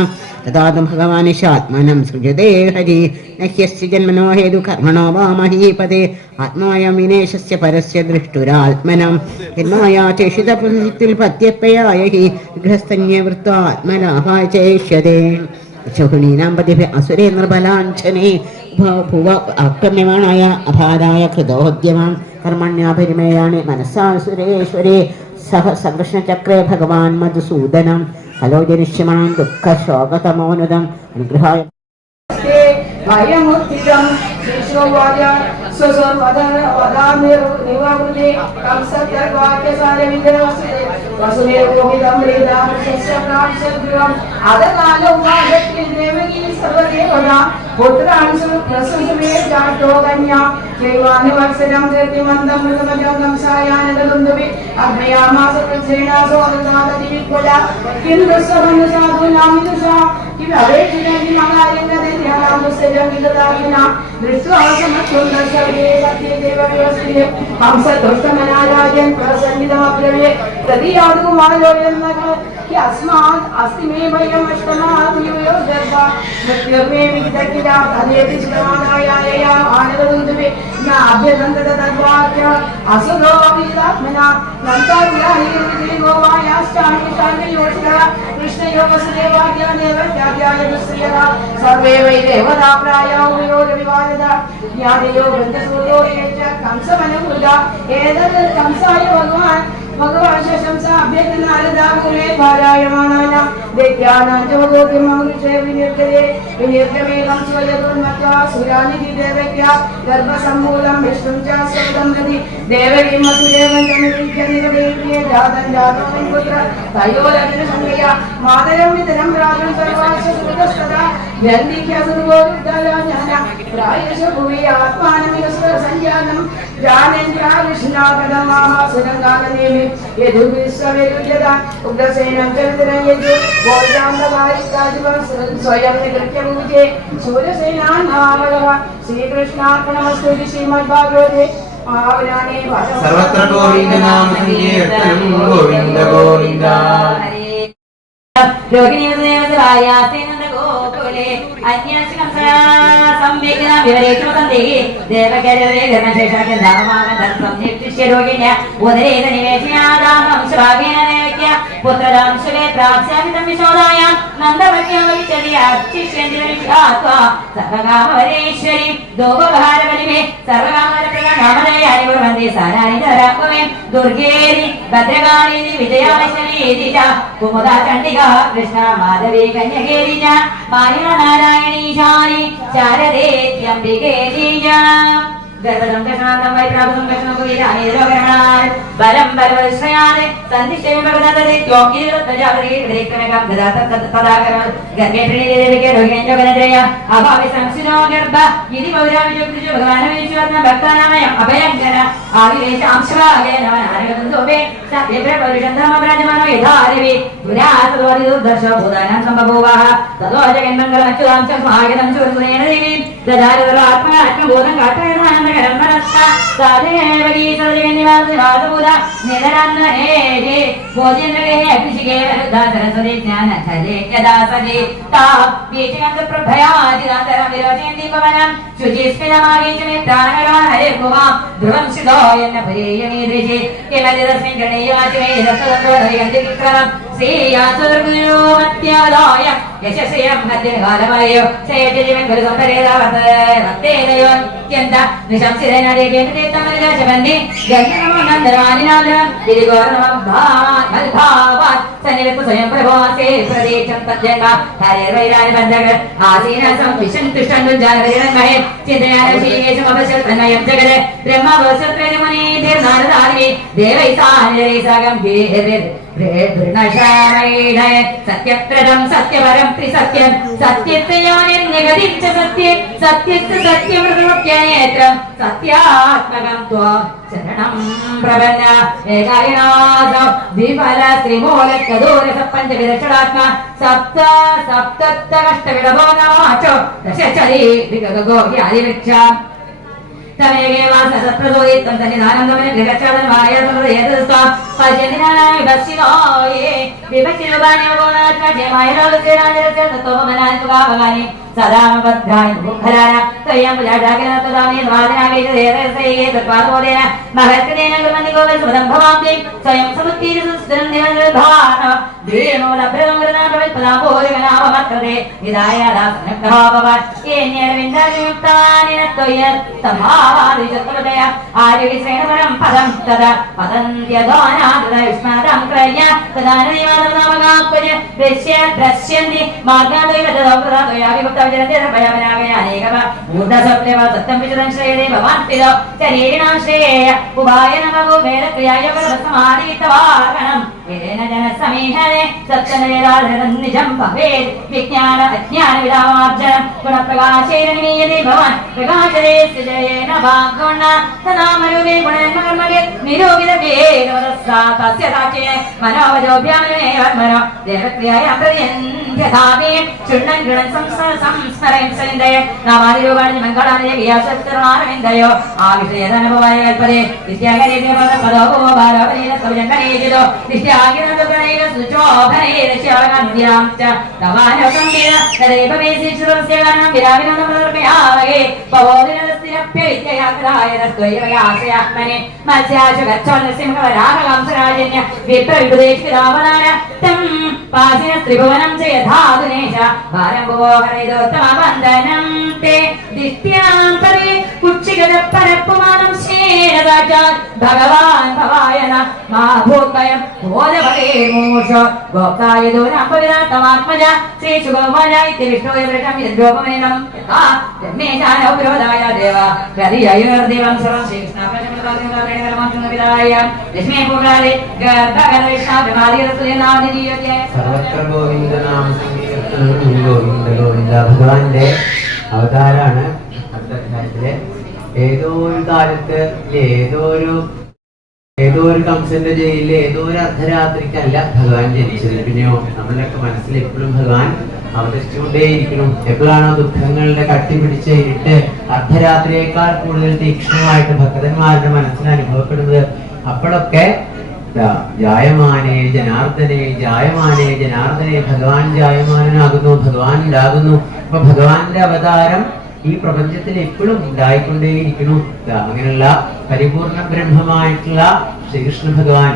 തഥാ ഭഗവാനിശാത്മനം സൃജതേ ഹരി നഹ്യസ്യ ജന്മനോ ഹേതു കർമ്മണോ വാ മഹീപദേ ആത്മായം വിനേശസ്യ പരസ്യ ദൃഷ്ടുരാത്മനം ഹിർമായാ ചേഷിതപുൽപത്യപ്പയായ ഹി ഗൃഹസ്ഥന്യവൃത്താത്മലാഭായ ചേഷ്യതേ ശകുനീനാം പതിഭ്യ അസുരേ നിർബലാഞ്ഛനേ ഭുവ ആക്രമ്യമാണായ അഭാരായ കൃതോദ്യമാൻ കർമ്മണ്യാപരിമേയാണ് മനസ്സാ സുരേശ്വരേ സഹ സംകൃഷ്ണചക്രേ ഭഗവാൻ മധുസൂദനം ഹലോ ജനിഷ്യമാൻ ദുഃഖശോകതമോനുദം അനുഗ്രഹായ ഭയമുത്തിതം ശിശുവാച സ്വസ്വപദനിവൃതേ കംസത്യർവാക്യസാരവിഗ്രഹസ്തേ വസുദേവോഹിതം ശ്രീരാമശസ്യപ്രാംശദ്രുവം അതകാലോപാദത്തിൽ ദേവകീ സർവദേവതാ പുത്രാൻസു പ്രസുസുമേ ജാതോ കന്യാ ദൈവാനുവത്സരം കീർത്തിമന്തം മൃഗമജം കംസായാനദുന്ദുവി അഭയാമാസ പ്രച്ഛേണാസോ അദാദതിവിക്വല കിന്തു സഹനു സാധുനാമിതുഷാ കിവവേഷിതം മഹായംഗദന്യാനാമുസരം വിദദാഹിന ദൃഷ്ട്വാ സമത്വന്ദർശവേ സത്യദേവവ്യവസ്ഥിതേ ഹംസതുഷ്ടമനാരാജൻ പ്രസന്നിതമബ്രവേ തദിയാതുകുമാരോയെന്നക യസ്മാത് അസ്തി മേ ഭയം അഷ്ടമാതുയോ ഗർഭ മൃത്യുർമേ വിദഗ്ധിരാ തദേതി ശ്രവണായായ ആനന്ദുന്ദുവേ നാഭ്യദന്തത തദ്വാക്യ അസുരോ വിദാത്മന നന്താരുലാഹി ഗോവായാഷ്ടാനി ശാന്തിയോഷിത കൃഷ്ണയോ വസുദേവാക്യ ദേവത്യാഗ്യായ ദുശ്രിയത സർവേ വൈ ദേവതാ പ്രായോയോ വിവാദത ജ്ഞാനയോ ബന്ധസൂയോ യേച്ച കംസമനുകൃത ഏതത് കംസായ ഭഗവാൻ ശംസ അഭ്യർത്ഥനാരദാകുലേ പാരായമാനാന ദൈത്യാനാം ജോഗോദ്യമമൃഷേ വിനിർഗമേകം സ്വയതുർമത്വാ സുരാനിധി ദേവക്യ ഗർഭസമ്മൂലം വിഷ്ണും ച സ്വതം നദി ദേവകീം വസുദേവം ചന്ദ്രീക്ഷനിരദേവ്യേ ജാതം ജാതോമിൻ പുത്ര തയോരജന സംഗയ മാതരം വിതരം പ്രാതം സർവാശ സുതസ്തദാ ജന്തിക്യ സുഗോരുദ്ദാലാജ്ഞാന പ്രായശ ഭുവി ആത്മാനമികസ്വ സഞ്ജാനം ജാനേന്ദ്ര കൃഷ്ണാകടമാഹ സുരംഗാനേമി യദു വിശ്വവേരുജത ഉഗ്രസേനം ചരിതരം യജു ഗോജാന്തകാരികാജിവ സ്വയം നികൃത്യ പൂജേ ശൂരസേനാനാവളവ ശ്രീകൃഷ്ണാർപ്പണമസ്തു ശ്രീമദ്ഭാഗവതേ മഹാപുരാണേ സർവത്ര ഗോവിന്ദ നാമ സങ്കീർത്തനം ഗോവിന്ദ ഗോവിന്ദ. ദുർഗേരി ഭദ്രകാളിനി വിജയാവശനീതി കുമുദാ ചണ്ഡിക കൃഷ്ണ മാധവി കന്യകേരി മായാനാരായണീശാനി ശാരദേത്യംബികേരി ഗർഭം കൃഷ്ണാന്തം വൈപ്രാപും കൃഷ്ണകുലീരാനിരോഗരമണാൽ ബലം ബലവശ്രയാതെ സന്ധിഷ്ടം ഭഗവതേ യോഗ്യതയാവരീക്രമകം ഗദാതപദാകരം ഗർഭേ പ്രണീതദേവികേ രോഗേന്ദ്രഗണദ്രയ അഭാവി സംസിനോ ഗർഭ യതി പൗരാവിജോക്തിജ ഭഗവാനമേശ്വർണ ഭക്താനാമയം അഭയങ്കര ആവിവേശാംശവാഗേന നാരകദന്തോപേ സത്യപ്രപൗരുഷന്ധമപ്രാജമാനോ യഥാരവി പുരാതോരി ദുർദർശോ ഭൂതാനാം സംബഭൂവഃ തതോ ജഗന്മംഗളമച്യുതാം സ്വാഗതം ചൂർസുനേന ദേവീ ദദാരുരാത്മബോധം കാട്ടയനാനന്ദ യശസ്യം മധ്യകാലമയോ സേജീവൻ ഗുരുസംപരേതാവർത്തയോ അത്യന്ത നിശംസിതനരേകേന്ദ്രതമനജാശബന്ധി ഗംഗനമനന്ദനാനിനാദം തിരിഗോർണമം ഭാവാത് നിലത്ത് സ്വയം പ്രഭോസേ പ്രതീക്ഷം തജ്ജന്മ ഹരിർവൈരാനി ബന്ധകൾ ആസീനസം വിഷൻ തുഷ്ടൻ ജാനവരിടങ്ങഹേ ചിന്തയാനശീകേശം അപശ്യ തന്നയം ജഗത് ബ്രഹ്മവസത്രേന മുനീതിർ നാരദാദിനി ദേവൈസാനിരൈസാഗം സത്യപ്രദം സത്യപരം ത്രിസത്യം സത്യത്തെയാനിൽ നിഗദിച്ച സത്യം സത്യത്ത് സത്യമൃതേത്രം സത്യാത്മകം ത്വാം ശരണം പ്രപന്ന ഏകായനാഥ വിഫല ത്രിമൂലകദൂര സപ്പഞ്ചവിദക്ഷണാത്മ സപ്ത സപ്തത്ത കഷ്ടവിടഭോ നമാചോ ദശചരി വിഗഗോ യാദിവൃക്ഷാം തമേകേ വാസസപ്രദോയിത്വം സന്നിധാനന്ദമന ഗൃഹചാടനമായ സർവ്വയേതസ്ത്വാം പശ്യന്തിനായി ഭക്ഷിനോയേ വിഭക്തിരുപാണ്യോഗോണാത്മജയമായ ലോകസ്യരാജരസ്യ തത്വമനാത്മകാഭഗാനി സദാമഭദ്രായ മുഖരായ ത്വയം പുജാജാഗ്രതദാമേ ദ്വാദനാഗൈതേരസൈകേ തത്വാദോദേന മഹത്കദേന ഗൃഹനിഗോവ സുദംഭവാംദി സ്വയം സമുത്തീരി സുസ്ഥിരം നിരനിർധാന ീനോലഭ്രമൃതനാഭവൽപദാംബോധികനാമമത്രതേ വിദായ ദാസനഗ്രഹാഭവാൻ ഏന്യരവിന്ദയുക്താനിന ത്വയ സമാവാദിചത്വതയ ആര്യവിശ്രേണപരം പദം തദ പദന്ത്യദോനാദൃതയുഷ്മാദം ക്രയ തദാനനിവാദം നാമകാക്വജ ദൃശ്യന്തി മാർഗാദ്വൈതദോപ്രദാദ്വയാവിഭക്തവചരന്ത്യസഭയമനാഗയാനേകവ മൂർധസപ്തവ സത്തം വിചരം ശ്രേയേ ഭവാൻതിദോ ശരീരിണാം ശ്രേയ ഉപായ നമോ വേദക്രിയായോഗസമാരീതവാകണം വേന ജനസമീഹനെ സത്യനവേദാധരം നിജം ഭവേത് വിജ്ഞാന അജ്ഞാന വിരാമാർജനം ഗുണപ്രകാശേരമീയതേ ഭവാൻ പ്രകാശരേ സ്ഥിതയേന ഭാഗുണ തദാമരുവേ ഗുണന്മകർമ്മകേ നിരൂപിത വേദവദസ്സാ തസ്യ സാക്ഷിയെ മനോവജോഭ്യാമനേ മനോ ദേവക്രിയായ പ്രത്യന്ത്യധാമേ ചുണ്ണൻ ഗുണൻ സംസ്മരയം സലിന്ദയ നാമാദിരൂപാണി മംഗളാനിയ ഗിയാസത്കരണാരവിന്ദയോ ആ വിഷയധനഭവായ കൽപ്പതേ വിദ്യാകരേദ്യ പദപദോ ഭാരോപനീന സൗജങ്കനേജിതോ നിഷ്ഠ്യാകിരപ്രണൈന സുചോഭനൈന ശ്യാവകാന്തിരാം ച തവാനോകംബിര തദൈവമേശിശ്വരസ്യഗണം വിരാവിനോദമർപ്പയാവകേ പവോദിനസ്ഥിരപ്യവിദ്യയാത്രായതസ്ത്വൈവയാശ്രയാത്മനെ മത്സ്യാശു ഗച്ഛോന്നസിംഹവരാഹകാംസരാജന്യ വിപ്രവിപുദേഷ്ടിരാവണാന തം പാസിന ത്രിഭുവനം ച യഥാധുനേശ ഭാരം ഭുവോഹരൈതോത്തമവന്ദനം തേ ദിഷ്ട്യാം പരേ കുക്ഷിഗത പരപ്പുമാനം ശേനദാചാൻ ഭഗവാൻ ഭവായന മാഭൂത്ഭയം ബോധഭഗേർമൂഷ ഗോപ്തായ ദൂരാംബവിദാത്തമാത്മജ ശ്രീശുഗോമാനായിത്യ വിഷ്ണോയ വൃഷം യദ്രോപമനിനം യഥാ ബ്രഹ്മേശാനോപരോധായ ദേവ ഹരിയയോർദേവം സർവം ശ്രീകൃഷ്ണായ ലക്ഷ്മീ പൂർണ്ണാലേ ഗർഭഗതവിഷ്ണാഭിമാദിയസ്തുതിനാദിനീയതേ സർവത്ര ഗോവിന്ദനാമ സങ്കീർത്തനം ഗോവിന്ദ ഗോവിന്ദ ഭഗവാന്റെ അവതാരാണ് അടുത്ത അധ്യായത്തിലെ. ഏതോ ഒരു കാലത്ത് ഏതോ ഒരു കംസന്റെ ജയിലിൽ ഏതോ ഒരു അർദ്ധരാത്രിക്കല്ല ഭഗവാൻ ജനിച്ചത്. പിന്നെയോ നമ്മളുടെയൊക്കെ മനസ്സിൽ എപ്പോഴും ഭഗവാൻ അവതരിച്ചുകൊണ്ടേയിരിക്കണം. എപ്പോഴാണോ ദുഃഖങ്ങളുടെ കട്ടിപിടിച്ച ഇരുട്ട് അർദ്ധരാത്രിയേക്കാൾ കൂടുതൽ തീക്ഷ്ണമായിട്ട് ഭക്തന്മാരുടെ മനസ്സിൽ അനുഭവപ്പെടുന്നത്, അപ്പോഴൊക്കെ ജായമാനേ ജനാർദ്ദനെ ജായമാനേ ജനാർദ്ദനെ ഭഗവാൻ ജായമാനാകുന്നു, ഭഗവാൻ ഉണ്ടാകുന്നു. അപ്പൊ ഭഗവാന്റെ അവതാരം ഈ പ്രപഞ്ചത്തിൽ എപ്പോഴും ഉണ്ടായിക്കൊണ്ടേയിരിക്കുന്നു. അങ്ങനെയുള്ള പരിപൂർണ ബ്രഹ്മമായിട്ടുള്ള ശ്രീകൃഷ്ണ ഭഗവാൻ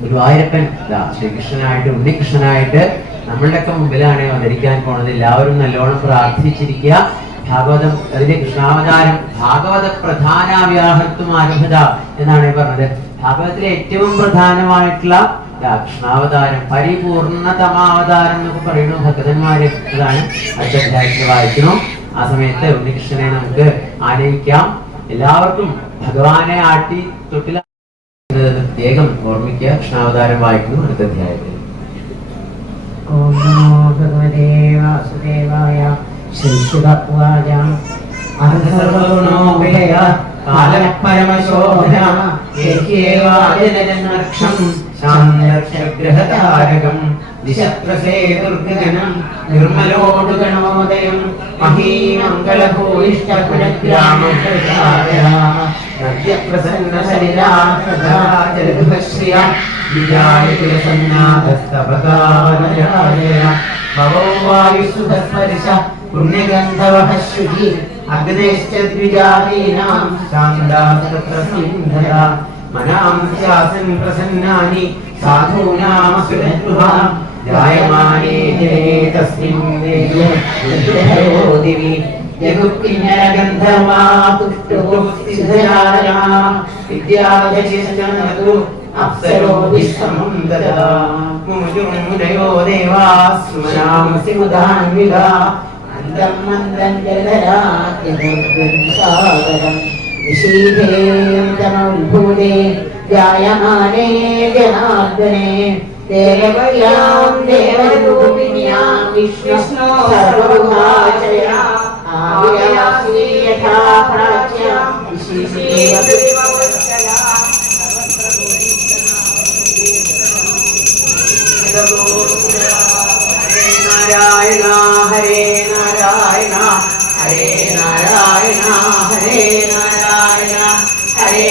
ഗുരുവായൂരപ്പൻ ശ്രീകൃഷ്ണനായിട്ട് ഉണ്ണികൃഷ്ണനായിട്ട് നമ്മളുടെയൊക്കെ മുമ്പിലാണ് അവതരിക്കാൻ പോണത്. എല്ലാവരും നല്ലോണം പ്രാർത്ഥിച്ചിരിക്കുക. ഭാഗവതം അതിന്റെ കൃഷ്ണാവതാരം ഭാഗവത പ്രധാനാവ്യാഹത്വം ആരംഭത എന്നാണ് പറഞ്ഞത്. ഭാഗവതത്തിലെ ഏറ്റവും പ്രധാനമായിട്ടുള്ള കൃഷ്ണാവതാരം, പരിപൂർണതമാവതാരം എന്നൊക്കെ പറയുന്നു ഭക്തന്മാരെ. അതാണ് അടുത്ത അധ്യായത്തിൽ വായിക്കണം. ആ സമയത്ത് ഉണ്ണികൃഷ്ണനെ നമുക്ക് ആനയിക്കാം. എല്ലാവർക്കും ഭഗവാനെ ആട്ടി തൊട്ടില പ്രത്യേകം ഓർമ്മിക്കുക. കൃഷ്ണാവതാരം വായിക്കുന്നു അടുത്ത അധ്യായത്തിൽ. ഓം നമോ ഭഗവതേ വാസുദേവായ. ശ്രീശുകവാച അർദ്ധസർവഗുണോപേയ കാലപരമശോഭന ഏകേവാജനജനർക്ഷം ശാന്തഗ്രഹതാരകം ദിശപ്രസേതുർഗണം നിർമ്മലോടുഗണോദയം മഹീമംഗളഭൂയിഷ്ടകുലഗ്രാമപ്രസാദ നദ്യപ്രസന്നസലിലാശ്രിയ വിജായകുലസന്നാഥസ്തപകാവനരായ ഭവോ വായുസുധസ്പർശ പുണ്യഗന്ധവഃ ശുചി അഗ്നേശ്ച ദ്വിജാതീനാം ശാന്താസ്തപ്രസന്ധയ മനാം സ്യാസൻ പ്രസന്നാനി സാധൂനാമസുരദ്രുഹാം ജായമാനേ ജനേ തസ്മിൻ ദേവോ ദിവി ജഗുക്കിഞ്ഞരഗന്ധമാതുഷ്ടോ സിദ്ധരാജാ വിദ്യാധരിശ്ചനതു അപ്സരോ വിശ്വമം ദദാ മുമുജുർമുനയോ ദേവാസ്മനാംസി മുദാൻവിക മന്ദം മന്ദം ജലധരാത്യസാഗരം നിശീതേന്ദ്രമുദ്ഭൂതേ ജായമാനേ ജനാർദ്ദനേ ദേവയാം ദേവരൂപിണ്യാം വിഷ്ണു സർവഗുണാചയ ആവിരാസി യഥാ പ്രാച്യം നാരായണ ഹരേ നാരായണ ഹരേ നാരായണ ഹരേ നാരായണ ഹരേ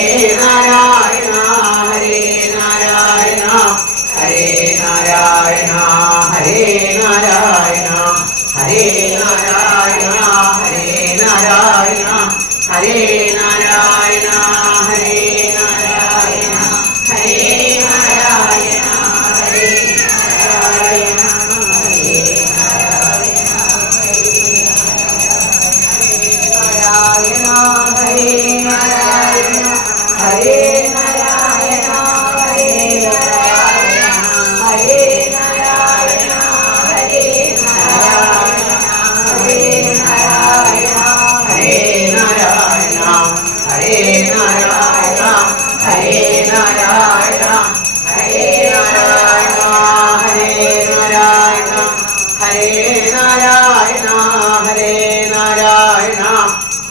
നാരായണ ഹരേ നാരായണ ഹരേ നാരായണ ഹരേ നാരായണ ഹരേ നാരായണ ഹരേ നാരായണ ഹരേ നാരായണ ഹരേ നാരായണ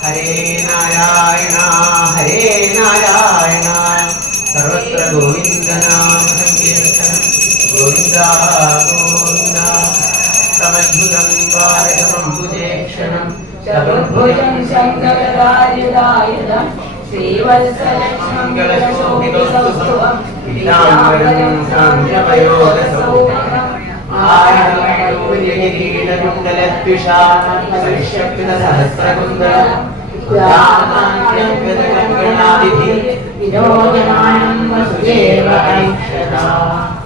ഹരേ നാരായണ ഹരേ സർവത്ര ഗോവിന്ദനാമ സങ്കീർത്തനം ഗോവിന്ദ ഗോവിന്ദ സമദ്ഭുതം വാരകമംബുജേക്ഷണം ചതുർഭുജം ശങ്കരകാര്യുധായുധം ശ്രീവത്സലക്ഷ്മംഗളശോഭിതൗസ്തുഭം പീതാംബരം സാംഖ്യമയോഗസൗഖ്യം ആയുധമണ്ഡലദ്വിഷാസഹസ്രകുന്തളം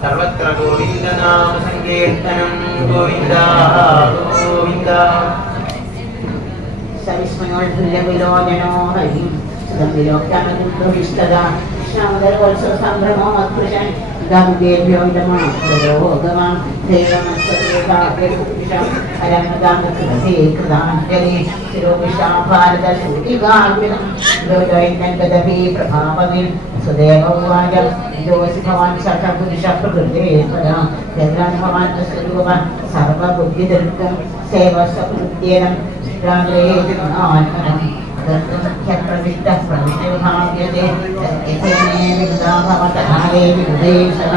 സർവത്ര ഗോവിന്ദനാമ സങ്കീർത്തനം ഗോവിന്ദ ഗോവിന്ദ സവിസ്മയോൽവിലോചനോ ഹരിം സുഖവിലോക്യാനന്ദവിഷ്ടത ശ്യാമദരോത്സവസംഭ്രമോ മത്പുരുഷൻ ഗാമുദേഭ്യോ ഭഗവാൻ ദേവമസ്തേതാപുരുഷം അരമദാനകൃതസേകൃതാഞ്ജലി ശിരോപിഷാ ഭാരതശൂതികാർവിതം ലോകൈന്ദഗദഭി പ്രഭാവതിൽ സുദേവവാച ജോസി ഭവാൻ സഖപുരുഷ പ്രകൃതേ പദം ദേവരാൻ ഭവാൻ സ്വരൂപ സർവബുദ്ധിദൃക്കം സേവസകൃത്യേനം ഇഷ്ടാഗ്രേതിനാത്മനം ഖ്യപ്രവിഷ്ട പ്രവിഷ്ടഭാഗ്യതേ ഭവതഹാരേ വിരുദേശന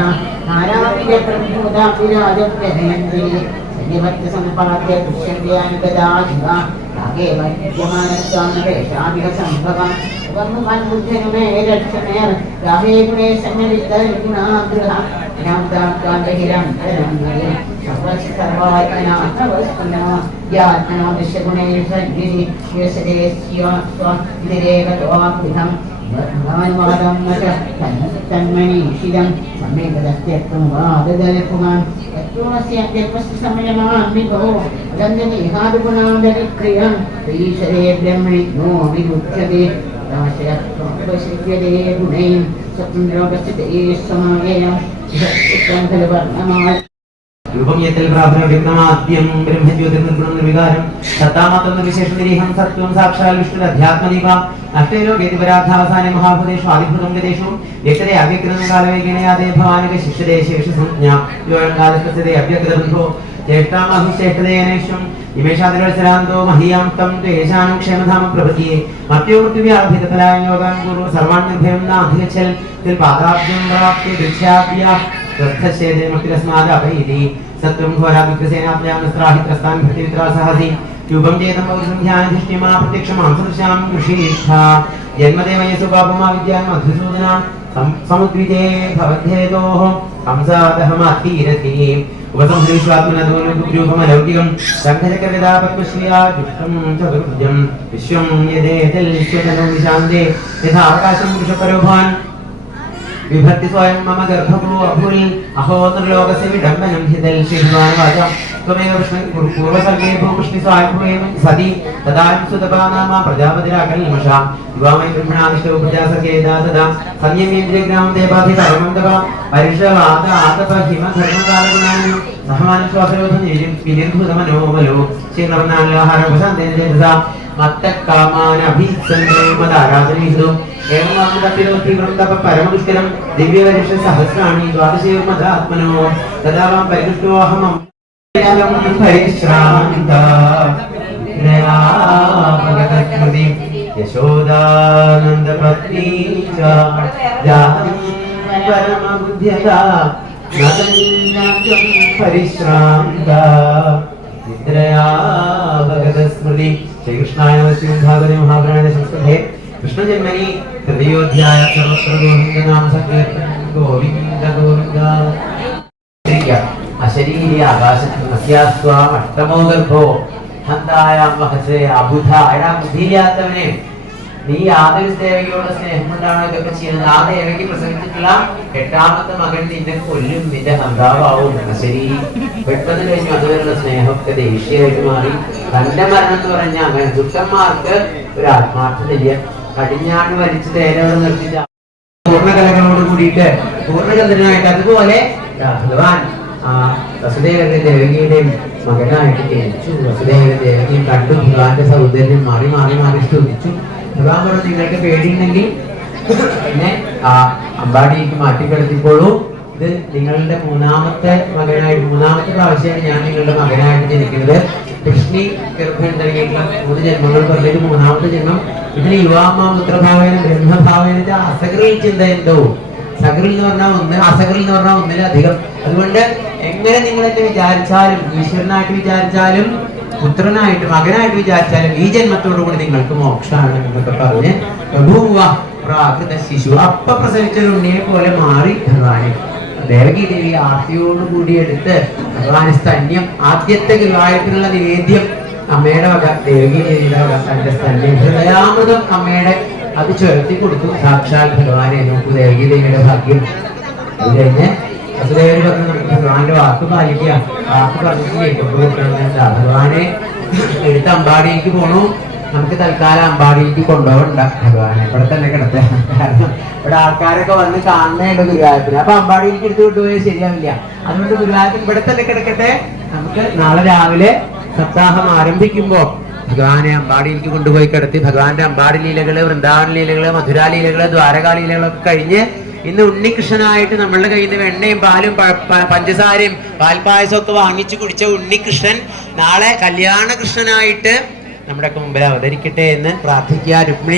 നാരാവിജ പ്രഭൂതാപിരാജന്യനേന്ദ്രീ സന്നിവർത്തി സമ്പാദ്യ ദുഷ്യന്ത്യാനുഗതാധിക രാഗേ വൈദ്യമാനസ്വാമികേശാധിക സംഭവം വന്നുമൻബുദ്ധനുമേ രക്ഷമേർ രാഹേ ഗുണേ സന്നിധിതരുണാഗ്രഹ ജ്ഞാതാകാന്തഹിരം തരംഗേ സർവാത്മനാത്മവസ്തുനോ യാത്മനോ ദൃശ്യഗുണേ സഞ്ജിരി യസരേസ്യ സ്വനിരേകതോപുധം ഭഗവാനുവാദം തന്മണീഷിതം സമേകദസ്ത്യത്വം വാദദൽപുമാൻ യത്വസ്യ ജന്മസ്യ സമയമാമികോ അദന്തനിഹാദുഗുണാം ദരിക്രിയം ഈശ്വരേ ബ്രഹ്മണിജ്ഞോ വിരുച്യതേ രാശയത്വം ഗുണൈം സ്വപ്നലോകസ്ഥിതേ സമായേയം ഇഹം ഖലു വർണ്ണമാ രൂപം യത്തിൽ പ്രാർത്ഥന വ്യക്തമാദ്യം ബ്രഹ്മജ്യോതി നിർഗുണം നിർവികാരം സത്താമാത്രം വിശേഷ നിരീഹം സത്വം സാക്ഷാൽ വിഷ്ണു അധ്യാത്മദീപ നഷ്ടേലോകേതി പരാധാവസാനെ മഹാഭൂതേഷു ആദിഭൂതം ഗതേഷു വ്യക്തതേ അവ്യക്തം കാലവേഗേണയാദേ ഭവാനക ശിഷ്യതേ ശേഷ സംജ്ഞ യോയം കാലസ്ഥിതേ അവ്യക്തബന്ധോ ജ്യേഷ്ഠാമഹുശ്രേഷ്ഠതേനേഷം ഇമേഷാദിവത്സരാന്തോ മഹീയാം തം ത്വേഷാനും ക്ഷേമധാമ പ്രപദ്യേ മർത്യോ മൃത്യുവ്യാഭിതഫലായ യോഗാൻ പൂർവ്വ സർവാൻ നിർഭയം നാധിഗച്ഛൽ തിൽ പാദാബ്ജം പ്രാപ്തി ദൃശ്യാഭ്യ ത്രസ്ഥശ്ചേദേ മക്തിരസ്മാദപൈതി സത്വം ഘോരാവിഗ്രസേനാഭ്യാമസ്ത്രാഹിത്രസ്താൻ ഭൃതിവിത്രാസഹസി രൂപം ചേതം പൗരുഷം ധ്യാനധിഷ്ഠ്യമാ പ്രത്യക്ഷമാം സദൃശാം ഋഷീഷ്ഠ ജന്മദേവയസു പാപമാ വിദ്യാം മധുസൂദന സമുദ്വിജേ ഭവദ്ധേതോഃ ഹംസാദഹമാത്തീരതി ഉപസംഹൃഷ്വാത്മനതോരൂപമലൗകികം സംഘചക്രവിദാ പത്മശ്രിയാ ദുഷ്ടം ചതുർഭുജം വിശ്വം യദേതൽ വിശ്വതനോ വിശാന്തേ യഥാകാശം പുരുഷപരോഭാൻ വിഭക്തി സ്വയം മമ ഗർഭഗോ അഭുൽ അഹോ നിർലോകസ്യ വിഡംബനം ഹിതൽ ശ്രീഭഗവാൻ വാച त्वमेव पूर्वसर्गे भूकृष्णि स्वायत्वमेव सതി तदायं सुतपानाम प्रजापतिराकल्मषां युवामय ब्रह्मणादिष्टो प्रजासर्गे दातदा संयमेन्द्रियग्रामं देवाधि परमं तव परिषवाद आतप हिम धर्मकालगुणानि सहमानश्वासरोधं विनिर्भूतमनोमलो श्रीनवनाल्लाहारभसान्तेन्द्रसा मत्तकामानभिसन्धे मदाराधनीषु एवं तपिलोष्टिगुणं तप परमदुष्करं दिव्यवर्ष सहस्राणि द्वादशेव मदात्मनो तदा वां परिदुष्टोऽहमं परिश्रान्ता नयापगतस्मृति यशोदानन्दपत्नी च जातं परमबुद्ध्यता परिश्रान्ता निद्रया भगतस्मृति श्रीकृष्णाय श्रीभागवते महापुराणे संस्कृते कृष्णजन्मनि तृतीयोऽध्याय सर्वत्र गोविन्दनाम संकीर्तनं गोविन्द गोविन्द अशरीरी आकाशത്തിൽ അസ്യാസ്വാം അഷ്ടമോ ഗർഭോ ഹന്തായാം വഹസേ അബുധ എടാ ബുദ്ധിയില്ലാത്തവനെ നീ യാതൊരു ദേവകിയോട് സ്നേഹമുണ്ടാണോ ഇതൊക്കെ ചെയ്യുന്നത് ആ ദേവകി പ്രസവിച്ചിട്ടുള്ള 8ാമത്തെ മകൻ നിന്നെ കൊല്ലും നിന്റെ ഹന്താവാവും ശരി പെട്ടെന്ന് കഴിഞ്ഞു അതുവരെയുള്ള സ്നേഹമൊക്കെ ദേഷ്യമായിട്ട് മാറി തന്റെ മരണം എന്ന് പറഞ്ഞാൽ അങ്ങനെ ദുഷ്ടന്മാർക്ക് ഒരു ആത്മാർത്ഥതയില്ല കടിഞ്ഞാണ് വലിച്ച് തേരോട് നിർത്തിച്ച പൂർണ്ണകലകളോട് കൂടിയിട്ട് പൂർണ്ണചന്ദ്രനായിട്ട് അതുപോലെ ഭഗവാൻ വസുദേവന്റെ ദേവകിയുടെയും മകനായിട്ട് ജനിച്ചു വസുദേവന്റെ ദേവകിയും കണ്ടു ഭഗവാന്റെ സൗന്ദര്യം മാറി മാറി മാറി സ്തുതിച്ചു ഭഗവാൻ പറഞ്ഞു നിങ്ങൾക്ക് പേടിയുണ്ടെങ്കിൽ എന്നെ അമ്പാടിക്ക് മാറ്റിക്കിടത്തിക്കോളൂ ഇത് നിങ്ങളുടെ മൂന്നാമത്തെ പ്രാവശ്യമാണ് ഞാൻ നിങ്ങളുടെ മകനായിട്ട് ജനിക്കുന്നത് കൃഷ്ണി ഗർഭം നൽകിയിട്ടുള്ള 3 ജന്മങ്ങൾ പറഞ്ഞിട്ട് മൂന്നാമത്തെ ജന്മം ഇതിന് യുവാമ പുത്രഭാവേന ബ്രഹ്മഭാവേന അസകറിൽ ചിന്ത എന്തോ സകറിൽ എന്ന് പറഞ്ഞാൽ ഒന്ന് അസകറിൽ എന്ന് പറഞ്ഞാൽ ഒന്നിലധികം അതുകൊണ്ട് എങ്ങനെ നിങ്ങൾ എന്നെ വിചാരിച്ചാലും ഈശ്വരനായിട്ട് വിചാരിച്ചാലും പുത്രനായിട്ട് മകനായിട്ട് വിചാരിച്ചാലും ഈ ജന്മത്തോടു കൂടി നിങ്ങൾക്ക് മോക്ഷമാണ് എന്നൊക്കെ പറഞ്ഞ് ബഭൂവ പ്രാകൃത ശിശു അപ്പ പ്രസവിച്ചൊരു ഉണ്ണിയെ പോലെ മാറി ഭഗവാനെ ദേവകി ദേവി ആർത്തിയോടുകൂടി എടുത്ത് ഭഗവാന് സ്തന്യം ആദ്യത്തെ ഗുരുവായൂരത്തിനുള്ള നിവേദ്യം അമ്മയുടെ വക ദേവകി ദേവിയുടെ വക തന്റെ സ്തന്യം ഹൃദയാമൃതം അമ്മയുടെ അത് ചുരത്തി കൊടുത്തു സാക്ഷാൽ ഭഗവാനെ നോക്കൂ ദേവകി ദേവിയുടെ ഭാഗ്യം അത് കഴിഞ്ഞ് വസുദേവന് പറഞ്ഞു നമുക്ക് ഭഗവാന്റെ വാക്ക് പാലിക്കുക വാക്ക് പറഞ്ഞിട്ട് ഭഗവാനെ എടുത്ത് അമ്പാടിയിലേക്ക് പോണു നമുക്ക് തൽക്കാലം അമ്പാടിയിലേക്ക് കൊണ്ടുപോകണ്ട ഭഗവാനെ ഇവിടെ തന്നെ കിടത്തുക കാരണം ഇവിടെ ആൾക്കാരൊക്കെ വന്ന് കാണുന്നുണ്ട് ഗുരുവായൂരത്തിന് അപ്പൊ അമ്പാടിയിലേക്ക് എടുത്ത് കൊണ്ടുപോയാൽ ശരിയാവില്ല അതുകൊണ്ട് ഗുരുവായൂരത്തിന് ഇവിടെ തന്നെ കിടക്കട്ടെ നമുക്ക് നാളെ രാവിലെ സപ്താഹം ആരംഭിക്കുമ്പോ ഭഗവാനെ അമ്പാടിയിലേക്ക് കൊണ്ടുപോയി കിടത്തി ഭഗവാന്റെ അമ്പാടി ലീലകള് വൃന്ദാവന ലീലകള് മധുരാ ലീലകള് ദ്വാരകാ ലീലകളൊക്കെ കഴിഞ്ഞ് ഇന്ന് ഉണ്ണികൃഷ്ണനായിട്ട് നമ്മളുടെ കയ്യിൽ നിന്ന് വെണ്ണയും പാലും പഞ്ചസാരയും പാൽപ്പായസം ഒക്കെ വാങ്ങിച്ചു കുടിച്ച ഉണ്ണികൃഷ്ണൻ നാളെ കല്യാണകൃഷ്ണനായിട്ട് നമ്മുടെ മുമ്പിൽ അവതരിക്കട്ടെ എന്ന് പ്രാർത്ഥിക്കുക. രുക്മിണി